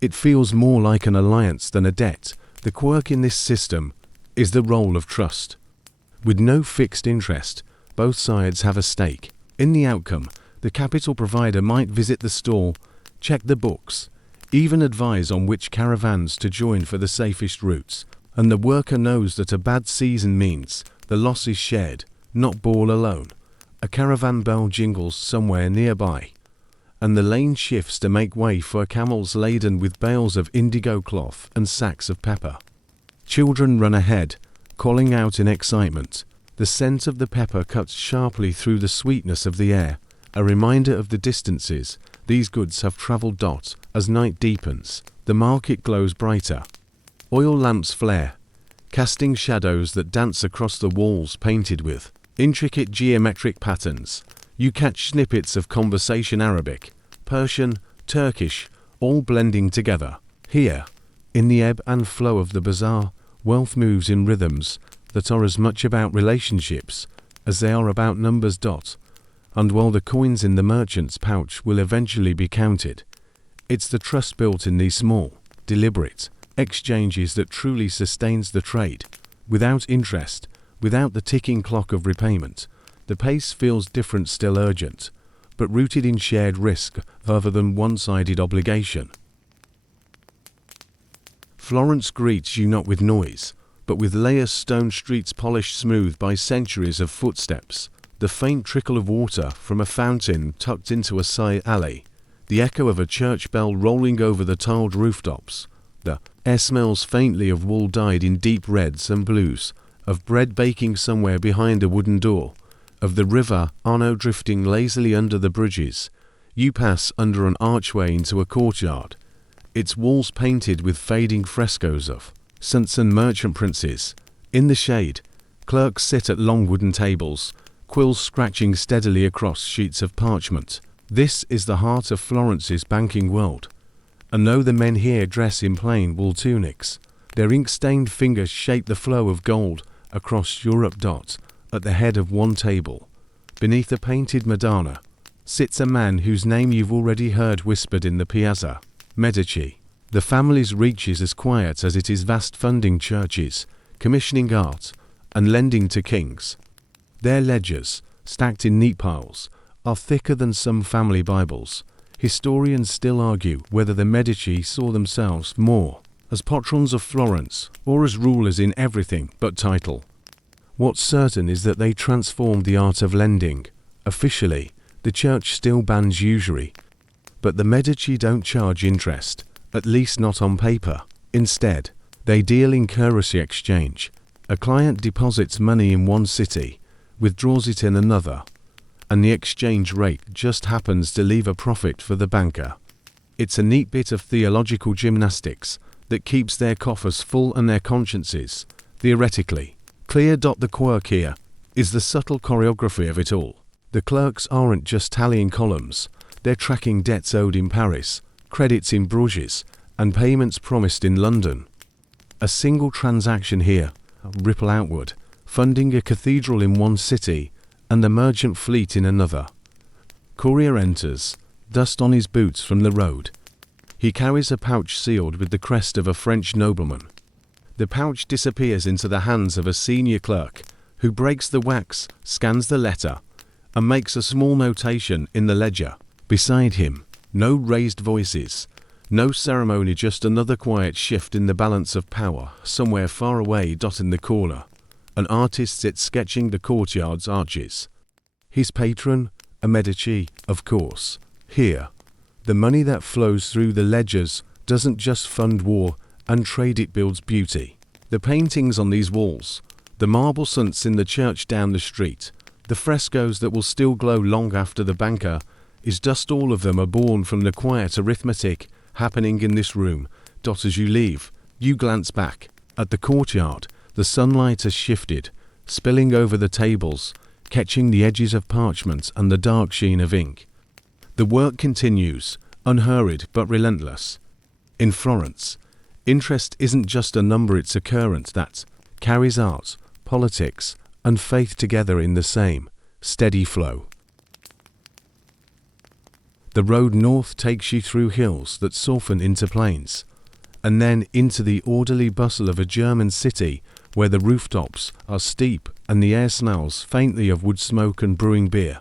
it feels more like an alliance than a debt. The quirk in this system is the role of trust. With no fixed interest, both sides have a stake. In the outcome, the capital provider might visit the stall, check the books, even advise on which caravans to join for the safest routes, and the worker knows that a bad season means the loss is shared, not ball alone. A caravan bell jingles somewhere nearby, and the lane shifts to make way for camels laden with bales of indigo cloth and sacks of pepper. Children run ahead, calling out in excitement. The scent of the pepper cuts sharply through the sweetness of the air, a reminder of the distances these goods have traveled. As night deepens, the market glows brighter. Oil lamps flare, casting shadows that dance across the walls painted with intricate geometric patterns. You catch snippets of conversation: Arabic, Persian, Turkish, all blending together. Here, in the ebb and flow of the bazaar, wealth moves in rhythms that are as much about relationships as they are about numbers. And while the coins in the merchant's pouch will eventually be counted, it's the trust built in these small, deliberate exchanges that truly sustains the trade. Without interest, without the ticking clock of repayment, the pace feels different, still urgent, but rooted in shared risk rather than one-sided obligation. Florence greets you not with noise, but with layers: stone streets polished smooth by centuries of footsteps, the faint trickle of water from a fountain tucked into a side alley, the echo of a church bell rolling over the tiled rooftops. The air smells faintly of wool dyed in deep reds and blues, of bread baking somewhere behind a wooden door, of the river Arno drifting lazily under the bridges. You pass under an archway into a courtyard, its walls painted with fading frescoes of saints and merchant princes. In the shade, clerks sit at long wooden tables, quills scratching steadily across sheets of parchment. This is the heart of Florence's banking world. And though the men here dress in plain wool tunics, their ink-stained fingers shape the flow of gold across Europe. At the head of one table, beneath a painted Madonna, sits a man whose name you've already heard whispered in the piazza, Medici. The family's reach is as quiet as it is vast, funding churches, commissioning art, and lending to kings. Their ledgers, stacked in neat piles, are thicker than some family Bibles. Historians still argue whether the Medici saw themselves more as patrons of Florence or as rulers in everything but title. What's certain is that they transformed the art of lending. Officially, the church still bans usury, but the Medici don't charge interest, at least not on paper. Instead, they deal in currency exchange. A client deposits money in one city, withdraws it in another, and the exchange rate just happens to leave a profit for the banker. It's a neat bit of theological gymnastics that keeps their coffers full and their consciences, theoretically, clear. The quirk here is the subtle choreography of it all. The clerks aren't just tallying columns, they're tracking debts owed in Paris, credits in Bruges, and payments promised in London. A single transaction here, ripple outward, funding a cathedral in one city and the merchant fleet in another. Courier enters, dust on his boots from the road. He carries a pouch sealed with the crest of a French nobleman. The pouch disappears into the hands of a senior clerk, who breaks the wax, scans the letter, and makes a small notation in the ledger. Beside him, no raised voices, no ceremony, just another quiet shift in the balance of power. Somewhere far away, in the corner, an artist sits sketching the courtyard's arches. His patron, a Medici, of course. Here, the money that flows through the ledgers doesn't just fund war and trade, it builds beauty. The paintings on these walls, the marble saints in the church down the street, the frescoes that will still glow long after the banker is dust, all of them are born from the quiet arithmetic happening in this room. As you leave, you glance back at the courtyard. The sunlight has shifted, spilling over the tables, catching the edges of parchment and the dark sheen of ink. The work continues, unhurried but relentless. In Florence, interest isn't just a number, it's a current that carries art, politics, and faith together in the same steady flow. The road north takes you through hills that soften into plains, and then into the orderly bustle of a German city where the rooftops are steep and the air smells faintly of wood smoke and brewing beer.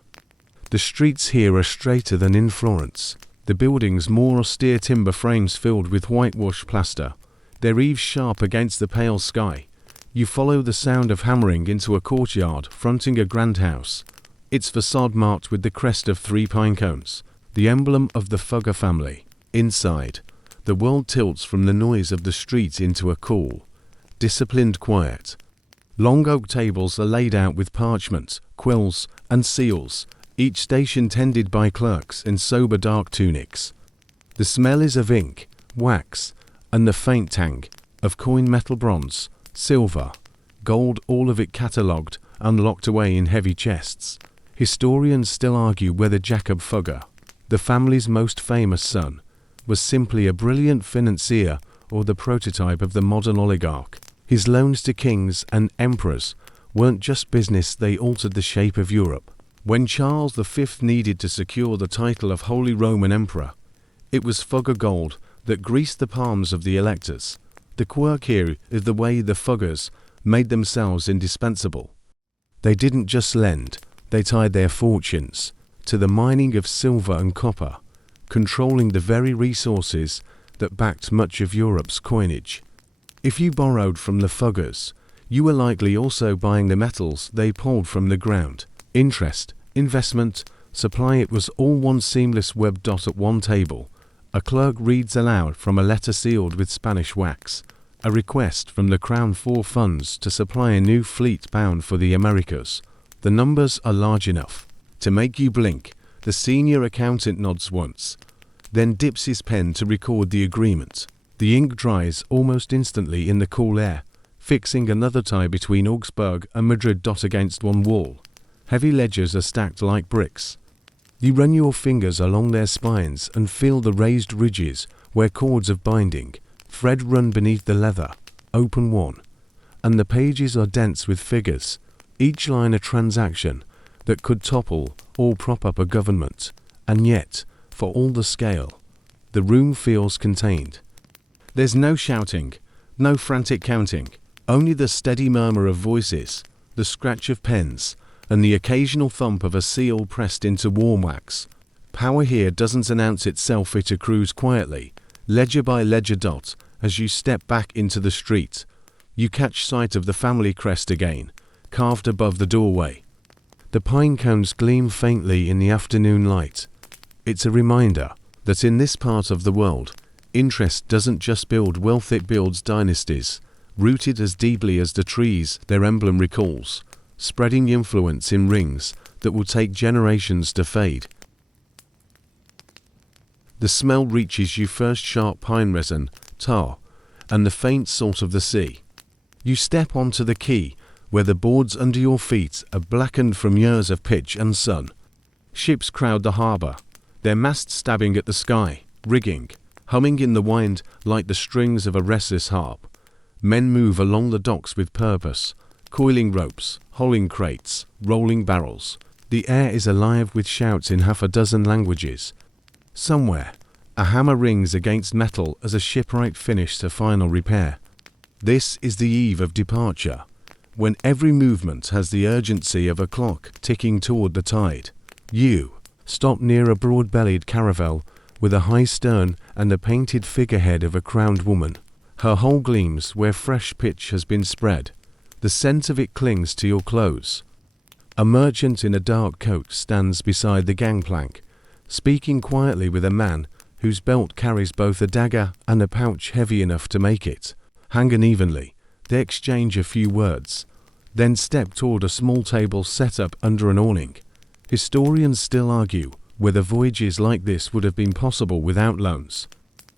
The streets here are straighter than in Florence, the buildings more austere, timber frames filled with whitewashed plaster, their eaves sharp against the pale sky. You follow the sound of hammering into a courtyard fronting a grand house, its facade marked with the crest of 3 pine cones, the emblem of the Fugger family. Inside, the world tilts from the noise of the street into a cool, disciplined quiet. Long oak tables are laid out with parchment, quills, and seals, each station tended by clerks in sober dark tunics. The smell is of ink, wax, and the faint tang of coin, metal, bronze, silver, gold, all of it catalogued and locked away in heavy chests. Historians still argue whether Jacob Fugger, the family's most famous son, was simply a brilliant financier or the prototype of the modern oligarch. His loans to kings and emperors weren't just business, they altered the shape of Europe. When Charles V needed to secure the title of Holy Roman Emperor, it was Fugger gold that greased the palms of the electors. The quirk here is the way the Fuggers made themselves indispensable. They didn't just lend, they tied their fortunes to the mining of silver and copper, controlling the very resources that backed much of Europe's coinage. If you borrowed from the Fuggers, you were likely also buying the metals they pulled from the ground. Interest, investment, supply, it was all one seamless web. At one table, a clerk reads aloud from a letter sealed with Spanish wax, a request from the Crown for funds to supply a new fleet bound for the Americas. The numbers are large enough to make you blink. The senior accountant nods once, then dips his pen to record the agreement. The ink dries almost instantly in the cool air, fixing another tie between Augsburg and Madrid. Against one wall, heavy ledgers are stacked like bricks. You run your fingers along their spines and feel the raised ridges where cords of binding thread run beneath the leather. Open one, and the pages are dense with figures, each line a transaction that could topple or prop up a government. And yet, for all the scale, the room feels contained. There's no shouting, no frantic counting, only the steady murmur of voices, the scratch of pens, and the occasional thump of a seal pressed into warm wax. Power here doesn't announce itself, it accrues quietly, ledger by ledger. As you step back into the street, you catch sight of the family crest again, carved above the doorway. The pine cones gleam faintly in the afternoon light. It's a reminder that in this part of the world, interest doesn't just build wealth, it builds dynasties, rooted as deeply as the trees their emblem recalls, spreading influence in rings that will take generations to fade. The smell reaches you first: sharp pine resin, tar, and the faint salt of the sea. You step onto the quay, where the boards under your feet are blackened from years of pitch and sun. Ships crowd the harbour, their masts stabbing at the sky, rigging, humming in the wind like the strings of a restless harp. Men move along the docks with purpose, coiling ropes, hauling crates, rolling barrels. The air is alive with shouts in half a dozen languages. Somewhere, a hammer rings against metal as a shipwright finishes a final repair. This is the eve of departure, when every movement has the urgency of a clock ticking toward the tide. You stop near a broad-bellied caravel with a high stern and a painted figurehead of a crowned woman. Her hull gleams where fresh pitch has been spread. The scent of it clings to your clothes. A merchant in a dark coat stands beside the gangplank, speaking quietly with a man whose belt carries both a dagger and a pouch heavy enough to make it hang unevenly. They exchange a few words, then step toward a small table set up under an awning. Historians still argue whether voyages like this would have been possible without loans.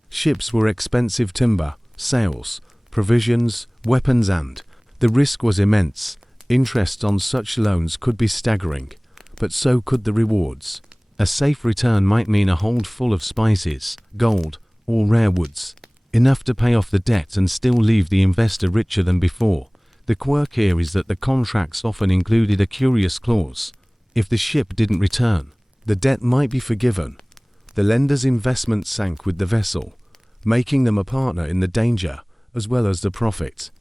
Ships were expensive timber, sails, provisions, weapons, and the risk was immense. Interest on such loans could be staggering, but so could the rewards. A safe return might mean a hold full of spices, gold, or rare woods, enough to pay off the debt and still leave the investor richer than before. The quirk here is that the contracts often included a curious clause. If the ship didn't return, the debt might be forgiven. The lender's investment sank with the vessel, making them a partner in the danger as well as the profit.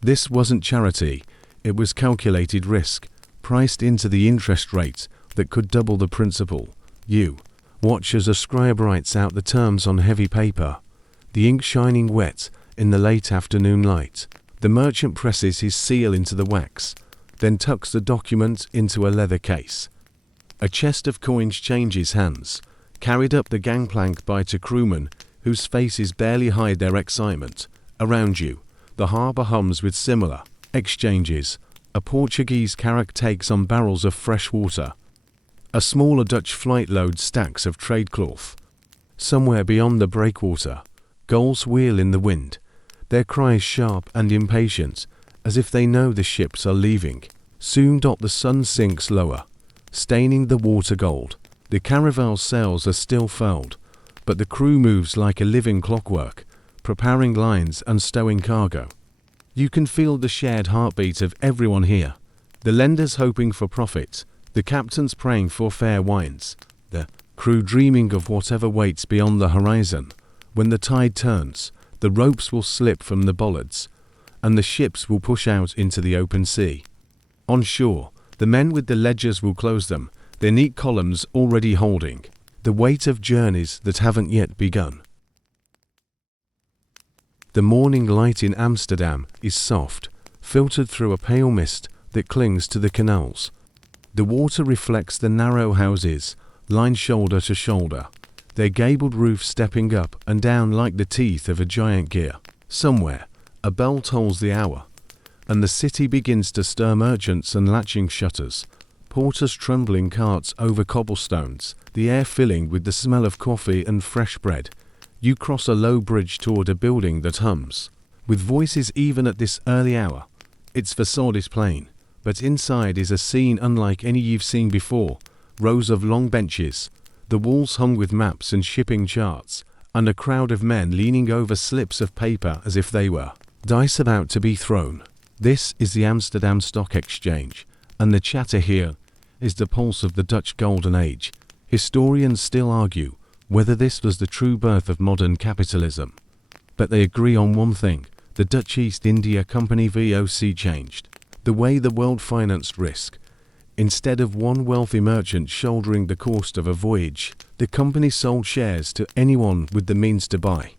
This wasn't charity, it was calculated risk, priced into the interest rate that could double the principal. You watch as a scribe writes out the terms on heavy paper, the ink shining wet in the late afternoon light. The merchant presses his seal into the wax, then tucks the document into a leather case. A chest of coins changes hands, carried up the gangplank by two crewmen whose faces barely hide their excitement. Around you, the harbour hums with similar exchanges. A Portuguese carrack takes on barrels of fresh water. A smaller Dutch flight loads stacks of trade cloth. Somewhere beyond the breakwater, gulls wheel in the wind, their cries sharp and impatient, as if they know the ships are leaving. Soon the sun sinks lower, staining the water gold. The caravel's sails are still furled, but the crew moves like a living clockwork, preparing lines and stowing cargo. You can feel the shared heartbeat of everyone here. The lenders hoping for profit, the captains praying for fair winds, the crew dreaming of whatever waits beyond the horizon. When the tide turns, the ropes will slip from the bollards, and the ships will push out into the open sea. On shore, the men with the ledgers will close them, their neat columns already holding the weight of journeys that haven't yet begun. The morning light in Amsterdam is soft, filtered through a pale mist that clings to the canals. The water reflects the narrow houses, lined shoulder to shoulder, their gabled roofs stepping up and down like the teeth of a giant gear. Somewhere, a bell tolls the hour, and the city begins to stir. Merchants and latching shutters porters trundling carts over cobblestones, the air filling with the smell of coffee and fresh bread. You cross a low bridge toward a building that hums, with voices even at this early hour. Its facade is plain, but inside is a scene unlike any you've seen before. Rows of long benches, the walls hung with maps and shipping charts, and a crowd of men leaning over slips of paper as if they were dice about to be thrown. This is the Amsterdam Stock Exchange, and the chatter here is the pulse of the Dutch Golden Age. Historians still argue whether this was the true birth of modern capitalism. But they agree on one thing: the Dutch East India Company VOC changed the way the world financed risk. Instead of one wealthy merchant shouldering the cost of a voyage, the company sold shares to anyone with the means to buy.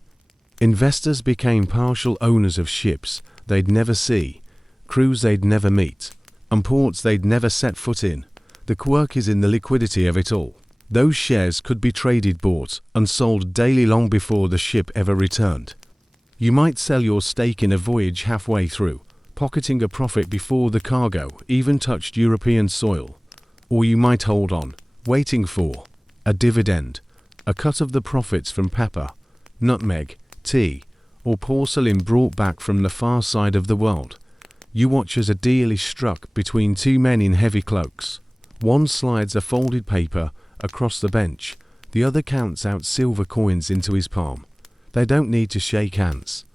Investors became partial owners of ships they'd never see, crews they'd never meet, and ports they'd never set foot in. The quirk is in the liquidity of it all. Those shares could be traded, bought, and sold daily long before the ship ever returned. You might sell your stake in a voyage halfway through, pocketing a profit before the cargo even touched European soil. Or you might hold on, waiting for a dividend, a cut of the profits from pepper, nutmeg, tea, or porcelain brought back from the far side of the world. You watch as a deal is struck between two men in heavy cloaks. One slides a folded paper across the bench, the other counts out silver coins into his palm. They don't need to shake hands.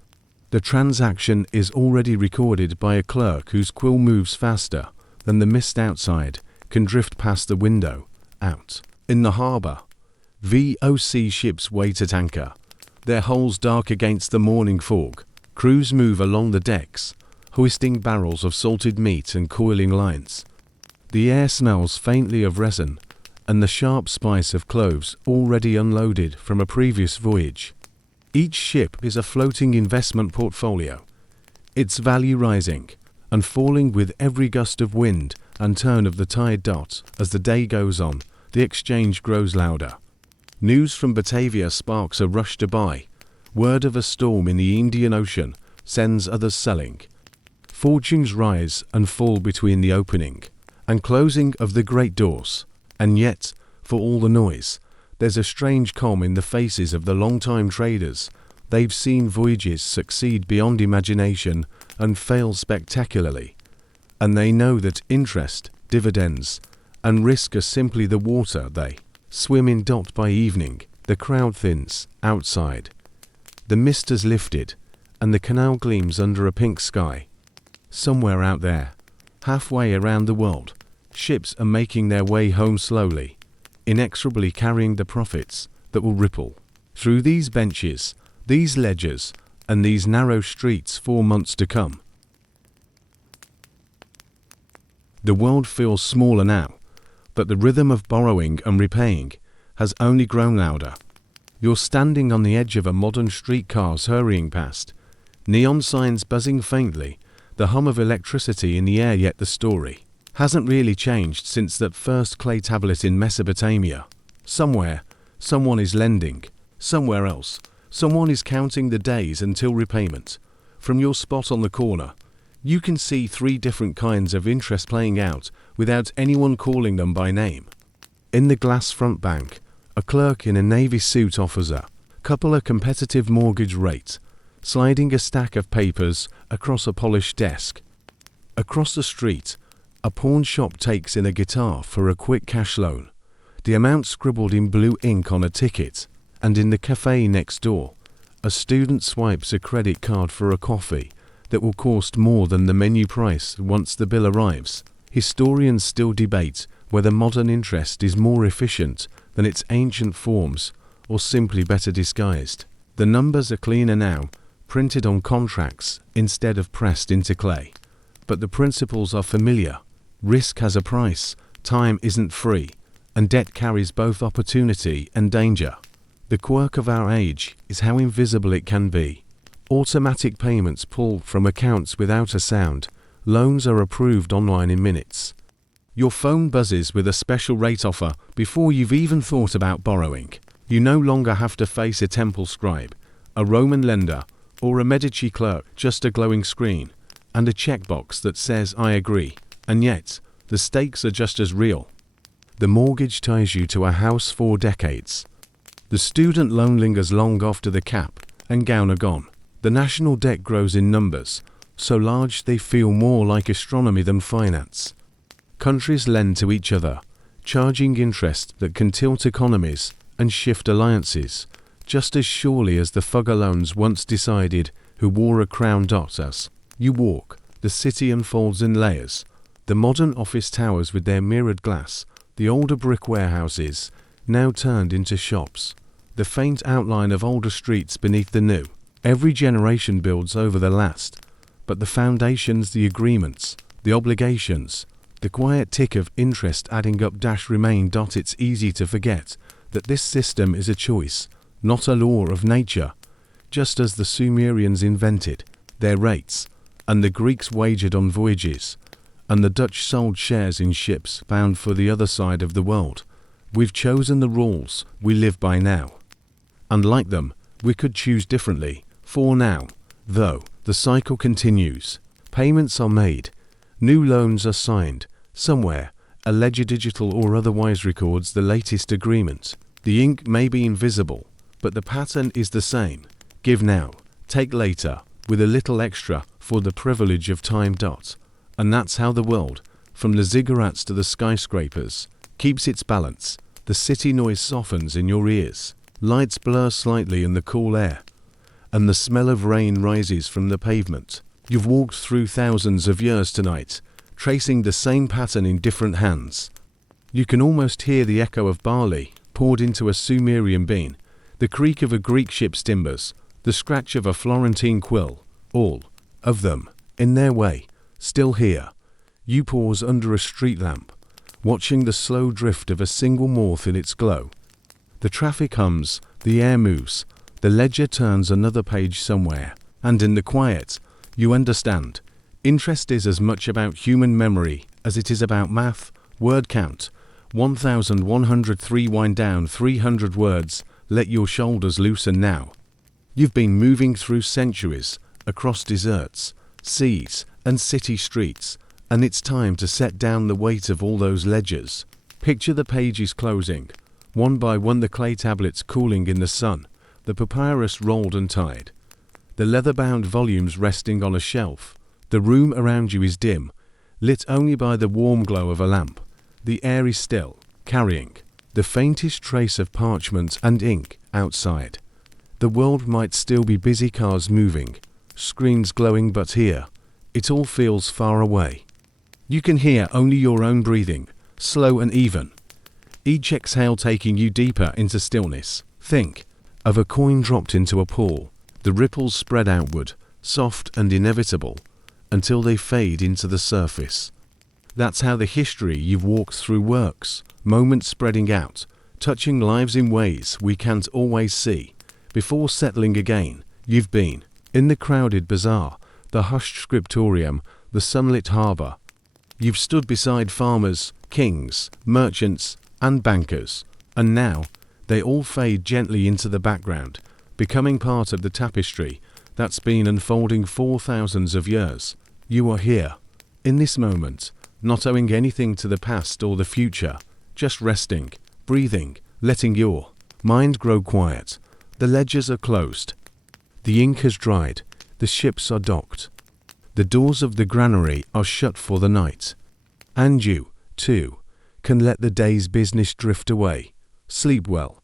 The transaction is already recorded by a clerk whose quill moves faster than the mist outside can drift past the window. Out in the harbour, VOC ships wait at anchor, their hulls dark against the morning fog. Crews move along the decks, hoisting barrels of salted meat and coiling lines. The air smells faintly of resin and the sharp spice of cloves already unloaded from a previous voyage. Each ship is a floating investment portfolio, its value rising and falling with every gust of wind and turn of the tide. As the day goes on, the exchange grows louder. News from Batavia sparks a rush to buy. Word of a storm in the Indian Ocean sends others selling. Fortunes rise and fall between the opening and closing of the great doors. And yet, for all the noise, there's a strange calm in the faces of the long-time traders. They've seen voyages succeed beyond imagination and fail spectacularly. And they know that interest, dividends, and risk are simply the water they swim in. By evening, the crowd thins outside. The mist has lifted, and the canal gleams under a pink sky. Somewhere out there, halfway around the world, ships are making their way home slowly, inexorably carrying the profits that will ripple through these benches, these ledgers, and these narrow streets for months to come. The world feels smaller now, but the rhythm of borrowing and repaying has only grown louder. You're standing on the edge of a modern streetcars hurrying past, neon signs buzzing faintly, the hum of electricity in the air, yet the story hasn't really changed since that first clay tablet in Mesopotamia. Somewhere, someone is lending. Somewhere else, someone is counting the days until repayment. From your spot on the corner, you can see three different kinds of interest playing out without anyone calling them by name. In the glass front bank, a clerk in a navy suit offers a couple a competitive mortgage rate, sliding a stack of papers across a polished desk. Across the street, a pawn shop takes in a guitar for a quick cash loan, the amount scribbled in blue ink on a ticket. And in the cafe next door, a student swipes a credit card for a coffee that will cost more than the menu price once the bill arrives. Historians still debate whether modern interest is more efficient than its ancient forms or simply better disguised. The numbers are cleaner now, printed on contracts instead of pressed into clay. But the principles are familiar. Risk has a price, time isn't free, and debt carries both opportunity and danger. The quirk of our age is how invisible it can be. Automatic payments pull from accounts without a sound. Loans are approved online in minutes. Your phone buzzes with a special rate offer before you've even thought about borrowing. You no longer have to face a temple scribe, a Roman lender, or a Medici clerk, just a glowing screen and a checkbox that says I agree. And yet, the stakes are just as real. The mortgage ties you to a house for decades. The student loan lingers long after the cap and gown are gone. The national debt grows in numbers, so large they feel more like astronomy than finance. Countries lend to each other, charging interest that can tilt economies and shift alliances, just as surely as the Fugger loans once decided who wore a crown. As you walk, the city unfolds in layers. The modern office towers with their mirrored glass, the older brick warehouses, now turned into shops, the faint outline of older streets beneath the new. Every generation builds over the last, but the foundations, the agreements, the obligations, the quiet tick of interest adding up remain. It's easy to forget that this system is a choice, not a law of nature, just as the Sumerians invented their rates, and the Greeks wagered on voyages, and the Dutch sold shares in ships bound for the other side of the world. We've chosen the rules we live by now. Unlike them, we could choose differently. For now, though, the cycle continues. Payments are made, new loans are signed. Somewhere, a ledger, digital or otherwise, records the latest agreement. The ink may be invisible, but the pattern is the same. Give now, take later, with a little extra for the privilege of time. And that's how the world, from the ziggurats to the skyscrapers, keeps its balance. The city noise softens in your ears, lights blur slightly in the cool air, and the smell of rain rises from the pavement. You've walked through thousands of years tonight, tracing the same pattern in different hands. You can almost hear the echo of barley poured into a Sumerian bean, the creak of a Greek ship's timbers, the scratch of a Florentine quill, all of them, in their way, still here. You pause under a street lamp, watching the slow drift of a single moth in its glow. The traffic hums, the air moves, the ledger turns another page somewhere, and in the quiet, you understand. Interest is as much about human memory as it is about math. Word count, 1,103. Wind down 300 words, let your shoulders loosen now. You've been moving through centuries, across deserts, seas, and city streets, and it's time to set down the weight of all those ledgers. Picture the pages closing, one by one, the clay tablets cooling in the sun, the papyrus rolled and tied, the leather-bound volumes resting on a shelf. The room around you is dim, lit only by the warm glow of a lamp. The air is still, carrying the faintest trace of parchment and ink outside. The world might still be busy, cars moving, screens glowing, but here, it all feels far away. You can hear only your own breathing, slow and even, each exhale taking you deeper into stillness. Think of a coin dropped into a pool. The ripples spread outward, soft and inevitable, until they fade into the surface. That's how the history you've walked through works, moments spreading out, touching lives in ways we can't always see. Before settling again, you've been in the crowded bazaar, the hushed scriptorium, the sunlit harbor. You've stood beside farmers, kings, merchants, and bankers, and now they all fade gently into the background, becoming part of the tapestry that's been unfolding for thousands of years. You are here, in this moment, not owing anything to the past or the future, just resting, breathing, letting your mind grow quiet. The ledgers are closed. The ink has dried. The ships are docked. The doors of the granary are shut for the night. And you, too, can let the day's business drift away. Sleep well.